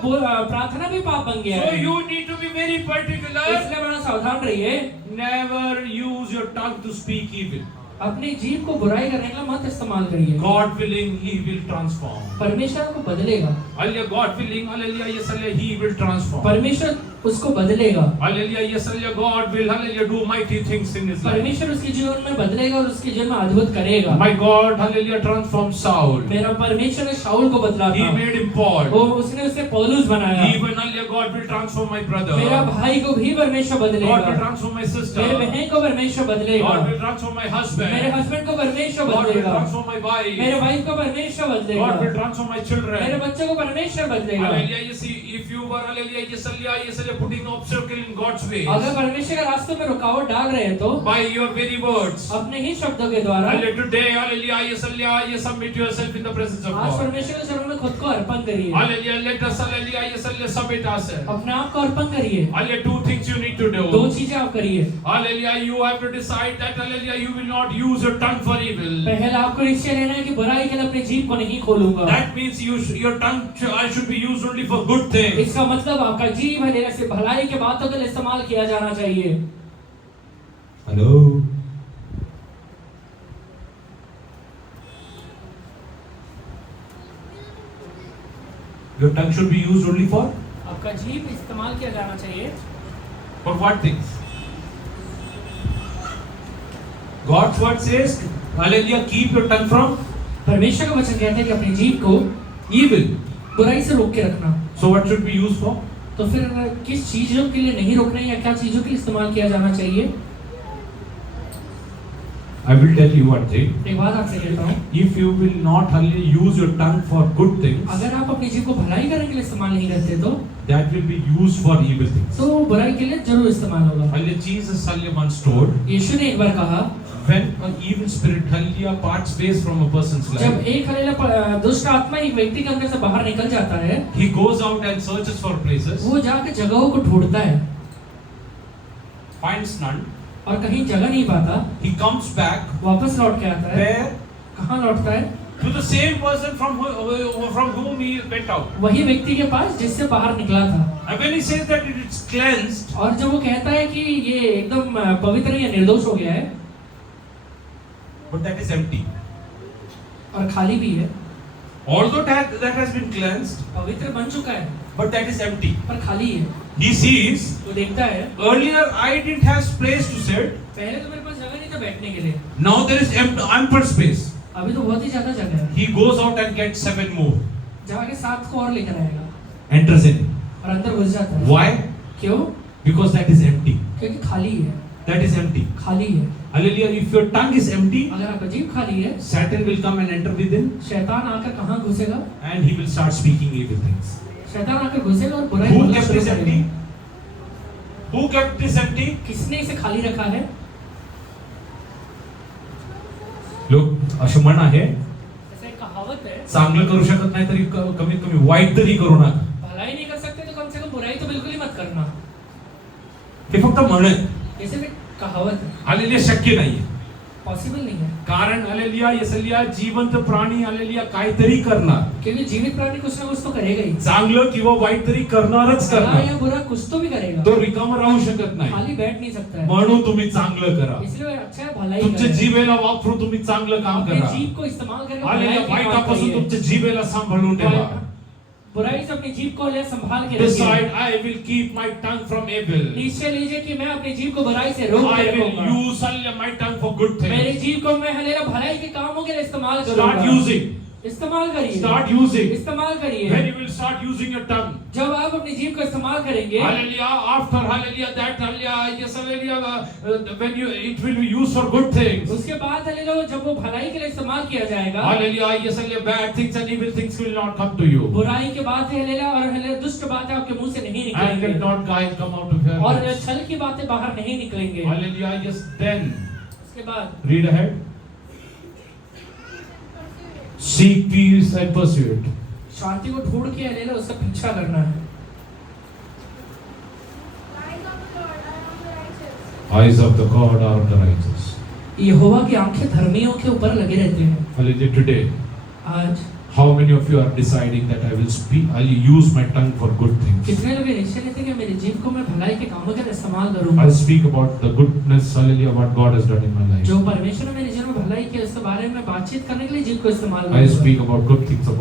प्रार्थना भी पाप बन गया So है। you need to be very particular. इसलिए बड़ा सावधान रहिए, Never use your tongue to speak evil. अपनी जीभ को बुराई करने का मत इस्तेमाल करिए। God willing, he will transform. परमेश्वर को बदलेगा, Hallelujah, God willing, hallelujah, yes, hallelujah, he will transform. परमेश्वर उसको बदलेगा, Hallelujah, yes, hallelujah, God will, hallelujah, do mighty things in his life. परमेश्वर उसके जीवन में बदलेगा और उसके जीवन में अद्भुत करेगा। My God, hallelujah, transformed Saul. मेरा परमेश्वर ने शाऊल को बदला He था, made him Paul. वो उसने उसे पौलुस बनाया। Even, hallelujah, God will transform my brother. मेरा भाई को भी परमेश्वर God will बदलेगा, transform my sister. मेरे बहन को परमेश्वर बदलेगा, God will transform my मेरे husband. हस्बैंड को परमेश्वर God will बदलेगा, transform my wife. मेरे वाइफ को परमेश्वर बदलेगा, God will transform my मेरे children. बच्चों को परमेश्वर बदलेगा। Hallelujah, you see, if you were, hallelujah, yes, hallelujah, putting obstacle in God's way अगर परमेश्वर के रास्ते में रुकावट डाल रहे हैं तो by your very words. अपने ही शब्दों के द्वारा Hallelujah, today, hallelujah, yes, hallelujah, you submit yourself in the presence of आज God. परमेश्वर के चरणों में खुद को अर्पण करिए, Hallelujah, let us, hallelujah, yes, hallelujah, submit ourselves. अपने आप को अर्पण करिए। Hallelujah, two things you need to दो do. चीजें आप करिए। Hallelujah, you have to decide that, hallelujah, you will not use your tongue for evil. पहले आपको निश्चय लेना है कि बुराई के लिए अपनी जीभ को नहीं खोलूंगा। That means your tongue should be used only for good things. इसका मतलब आपका जीभ है से भलाई के बातों के लिए इस्तेमाल किया जाना चाहिए। Hello. Your tongue should be used only for आपका जीभ इस्तेमाल किया जाना चाहिए what things? God's word says, hallelujah, keep your tongue from परमेश्वर का वचन कहता है कि अपनी जीभ को evil. बुराई से रोक के रखना। So what should be used for? तो फिर किस चीजों के लिए नहीं रोकना है या क्या चीजों के लिए इस्तेमाल किया जाना चाहिए? I will tell you one thing. एक बात आपसे कहता हूँ, If you will not hallelujah, use your tongue for good things, अगर आप अपनी जीभ को भलाई करने के लिए इस्तेमाल नहीं करते तो that will be used for evil things. तो बुराई के लिए जरूर इस्तेमाल होगा। Hallelujah, Jesus hallelujah once told, यीशु ने एक बार कहा, when an evil spirit hallelujah parts ways from a person's जब life, एक हालेलुया दुष्ट आत्मा एक व्यक्ति के अंदर से बाहर निकल जाता है, he goes out and searches for places, वो जाके जगहों को ढूंढता है finds none, और कहीं जगह नहीं पाता, he comes back वापस लौट के आता है। where कहाँ लौटता है? to the same person from whom he went out. वही व्यक्ति के पास जिससे बाहर निकला था। And when he says that it's cleansed, और जब वो कहता है कि ये एकदम पवित्र या निर्दोष हो गया है but that is empty. और खाली भी है, Although that has been cleansed, पवित्र बन चुका है but that is empty. पर खाली है। He sees, वो देखता है earlier I didn't have place to sit. पहले तो मेरे पास जगह नहीं था बैठने के लिए, Now there is ample space. अभी तो बहुत ही ज्यादा जगह है। He goes out and gets 7 more. जाके 7 को और लेकर आएगा Enters in. और अंदर घुस जाता है। Why? क्यों? Because that is empty. क्योंकि खाली है, That is empty. खाली है। Hallelujah. If your tongue is empty, अगर आपका जीभ खाली है, Satan will come and enter within, शैतान आकर कहाँ घुसेगा? and he will start speaking evil things. शैतान आकर घुसेगा और बुराई Who बोलना kept शुरू this करेगा। empty? Who kept this empty? किसने इसे खाली रखा है? लोक असं म्हण आहे, ऐसा एक कहावत है, चांगलं करू शकत नाही तरी कमीत कमी वाईट तरी करू नका. भलाई नहीं कर सकते तो कम से कम बुराई तो बिल्कुल ही मत करना। हे फक्त म्हण आहे. ये सिर्फ एक कहावत है, हालेलुया शक्य नाहीये. पॉसिबल नहीं है। कारण हालेलुया यसलिया जिवंत प्राणी हालेलुया काहीतरी करणार. क्योंकि जीवित प्राणी कुछ ना कुछ तो करेगा ही, चांगलं किंवा वाईट तरी करणारच भला करणार. या बुरा कुछ तो भी करेगा, तो रिकामा राहू शकत नाही. खाली बैठ नहीं सकता है। म्हणून तुम्ही चांगलं करा. इसलिए अच्छा है भलाई तुमच्या करें। जीवेला वापरून तुम्ही चांगलं काम अपने करा. जीभ को इस्तेमाल करके हालेलुया भलाई की बात वाईटापासून करिए। तुमच्या जीवेला सांभाळून ठेवा. बुराई से अपनी जीभ को ले संभाल के रखिए। Decide I will keep my tongue from evil. निश्चय लीजिए कि मैं अपनी जीभ को बुराई से रोक I के will रखूंगा। use my tongue for good मेरी things. जीभ को मैं हलेला भलाई के कामों के लिए इस्तेमाल Start करूंगा। using. इस्तेमाल करिए, Start using. इस्तेमाल करिए। When you will start using your tongue. जब आप अपनी जीभ को इस्तेमाल करेंगे, Hallelujah. After hallelujah that hallelujah yes hallelujah when you it will be used for good things. उसके बाद हलेला जब वो भलाई के लिए इस्तेमाल किया जाएगा, Hallelujah yes hallelujah bad things and evil things will not come to you. बुराई के बातें हलेला और हलेला दुष्ट बातें आपके मुंह से नहीं And निकलेंगी let not guile come out of your और lips. छल की बातें बाहर नहीं निकलेंगे। Hallelujah yes then उसके बाद read ahead. Seek peace and pursue it. शांति को ढूंढ के हलेला उसका पीछा करना है। Eyes of the Lord are on the righteous. Eyes of the God are on the righteous. यहोवा की आंखें धर्मियों के ऊपर लगे रहते हैं। Hallelujah today. आज How many of you are deciding that I will speak, I will use my tongue for good things? कितने लोग ये निश्चय लेते हैं कि मेरी जीभ को मैं भलाई के कामों के लिए इस्तेमाल करूंगा। I'll speak about the goodness, hallelujah, what God has done in my life. जो परमेश्वर ने मेरे जीवन में भलाई की उसके बारे में बातचीत करने के लिए जीभ को इस्तेमाल I करूंगा। speak about good things of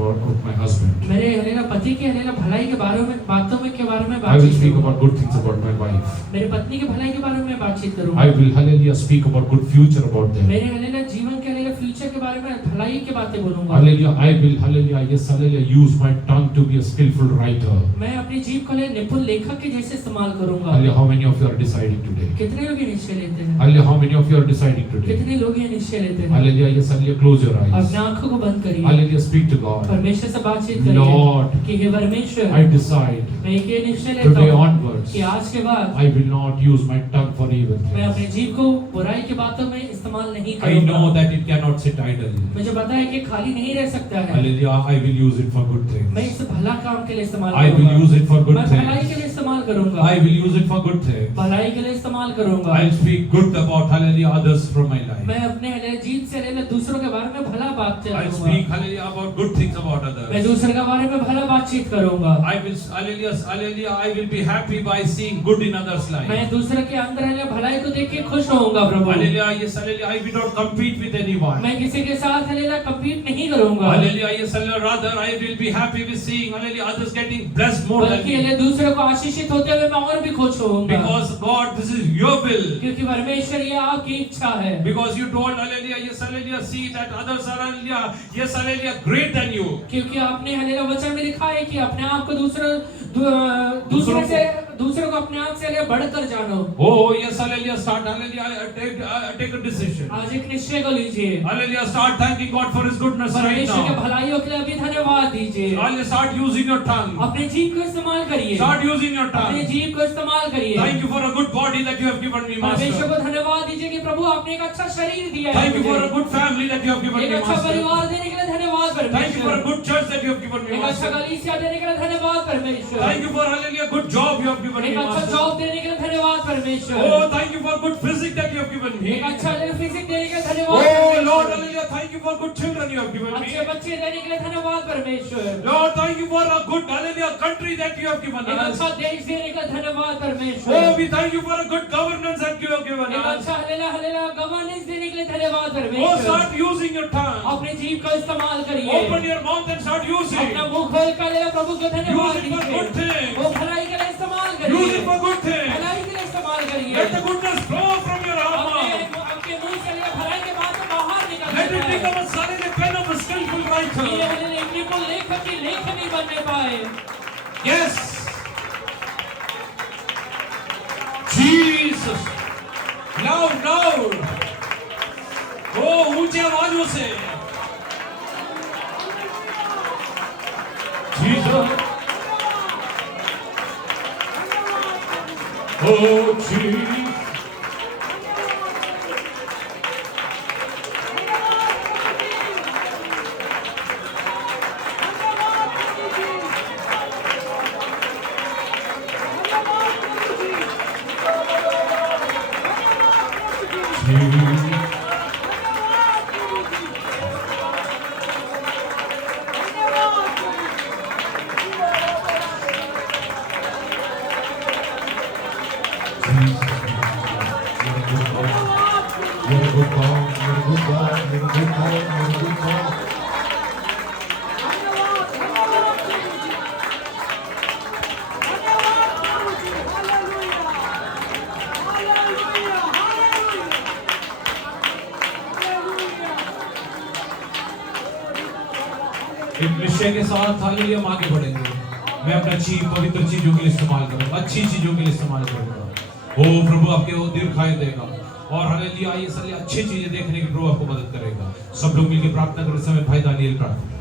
my husband. मेरे हलेला पति के हलेला भलाई के बारे में बातों में के बारे में I will बातचीत speak करूंगा। about good things about my wife. मेरे पत्नी के भलाई के बारे में बातचीत I करूंगा। will, hallelujah, speak about good future about them. मेरे हलेला जीवन के हलेला फ्यूचर के बारे में भलाई की बातें बोलूंगा। Hallelujah, I will, hallelujah, yes, hallelujah, use my tongue to be a skillful writer. मैं अपनी जीभ को ले निपुण लेखक के जैसे इस्तेमाल करूंगा। Hallelujah, how many of you are deciding today? कितने लोग ये निश्चय लेते हैं? Hallelujah, how many of you are deciding today? कितने लोग ये निश्चय लेते हैं? Hallelujah, yes, hallelujah, close your eyes. अपने आंखों को बंद करिए, Hallelujah, speak to God. परमेश्वर से बातचीत Lord, करिए कि हे परमेश्वर, I decide मैं ये निश्चय लेता today हूँ onwards, कि आज के बाद I will not use my tongue for evil मैं अपने things. जीभ को बुराई की बातों में इस्तेमाल नहीं I know करूंगा। that it cannot sit idle. मुझे पता है कि खाली नहीं रह सकता है। Hallelujah, I will use it for good मैं things. इसे भला काम के लिए इस्तेमाल I will use it for good मैं भलाई things. के लिए इस्तेमाल करूंगा। I will use it for good things. भलाई के लिए इस्तेमाल करूंगा। I'll speak good about hallelujah others from my life. मैं अपने हलेला जीभ से हलेला दूसरों के बारे में भला बात I'll करूंगा। speak hallelujah about good things about मैं others. दूसरे के बारे में भला बातचीत करूंगा। I will hallelujah hallelujah I will be happy by seeing good in others' मैं life. दूसरे के अंदर हलेला भलाई को देख के खुश होऊंगा प्रभु। Hallelujah yes hallelujah I will not compete with anyone. मैं किसी के साथ हलेला कम्पीट नहीं करूंगा, Hallelujah yes hallelujah rather I will be happy with seeing hallelujah others getting blessed more than बल्कि me. हलेला दूसरे को आशीषित होते हुए मैं और भी खुश होऊंगा। Because God this is your will. क्योंकि परमेश्वर ये आपकी इच्छा है। Because you told hallelujah yes hallelujah see that others are hallelujah yes hallelujah great than you. क्योंकि आपने हलेला वचन में लिखा है कि अपने आप को दूसरों को अपने आप से हलेला बढ़कर जानो। Oh yes hallelujah start hallelujah take a decision. आज एक निश्चय को लीजिए, Hallelujah start thanking God for his goodness right परमेश्वर के now. भलाइयों के लिए अभी धन्यवाद दीजिए। Hallelujah start using your tongue. अपने जीभ को इस्तेमाल करिए, Start using your अपने tongue. जीभ को इस्तेमाल करिए। Thank you for a good body that you have given me, परमेश्वर Master. को धन्यवाद दीजिए कि प्रभु आपने एक अच्छा शरीर दिया है Thank you for मुझे। a good family that you have given एक me, अच्छा परिवार Master. देने के लिए धन्यवाद Thank you for a परमेश्वर। good church that you have given me, एक अच्छा Master. कलीसिया देने के लिए धन्यवाद परमेश्वर। परमेश्वर। thank you for hallelujah good job you have given me एक अच्छा master. जॉब देने के लिए धन्यवाद परमेश्वर। Oh, thank you for good physics that you have given me. एक अच्छा फिजिक्स देने के लिए Oh धन्यवाद Lord, परमेश्वर। hallelujah, thank you for good children you have given me. अच्छे बच्चे देने के लिए धन्यवाद परमेश्वर। Lord, thank you for a good hallelujah country that you have given एक us. अच्छा देश देने का धन्यवाद Oh, परमेश्वर। we thank you for a good governance that you have given एक us. अच्छा हलेला गवर्नेंस देने के लिए धन्यवाद Oh, परमेश्वर। start using your tongue. अपने जीभ का इस्तेमाल करिए। Open your mouth and start using. अपना मुंह खोल कर ले प्रभु को धन्यवाद Use it for good दीजिए। things. वो भलाई के लिए इस्तेमाल Use करिए। it for good things. भलाई के लिए इस्तेमाल करिए। Let the goodness flow from your अपने mouth. आपके मुंह से लिए भलाई के बाद बाहर निकल Let it जाए। become a solid pen of a skillful ये writer. हलेले बिल्कुल लेखक की लेखनी बनने पाए। Yes. Jesus. Loud, loud. Oh, ऊंचे आवाजों से. Jesus. Oh, Jesus. एक निश्चय के साथ हालेलुया हम आगे बढ़ेंगे। मैं अपना पवित्र चीजों के लिए इस्तेमाल करूंगा, अच्छी चीजों के लिए इस्तेमाल करूंगा। ओ प्रभु आपके वो दीर्घायु देगा और हालेलुया ये सारी अच्छी चीजें देखने की प्रभु आपको मदद करेगा। सब लोग मिलकर प्रार्थना करें। समय भाई दानियल प्रार्थना।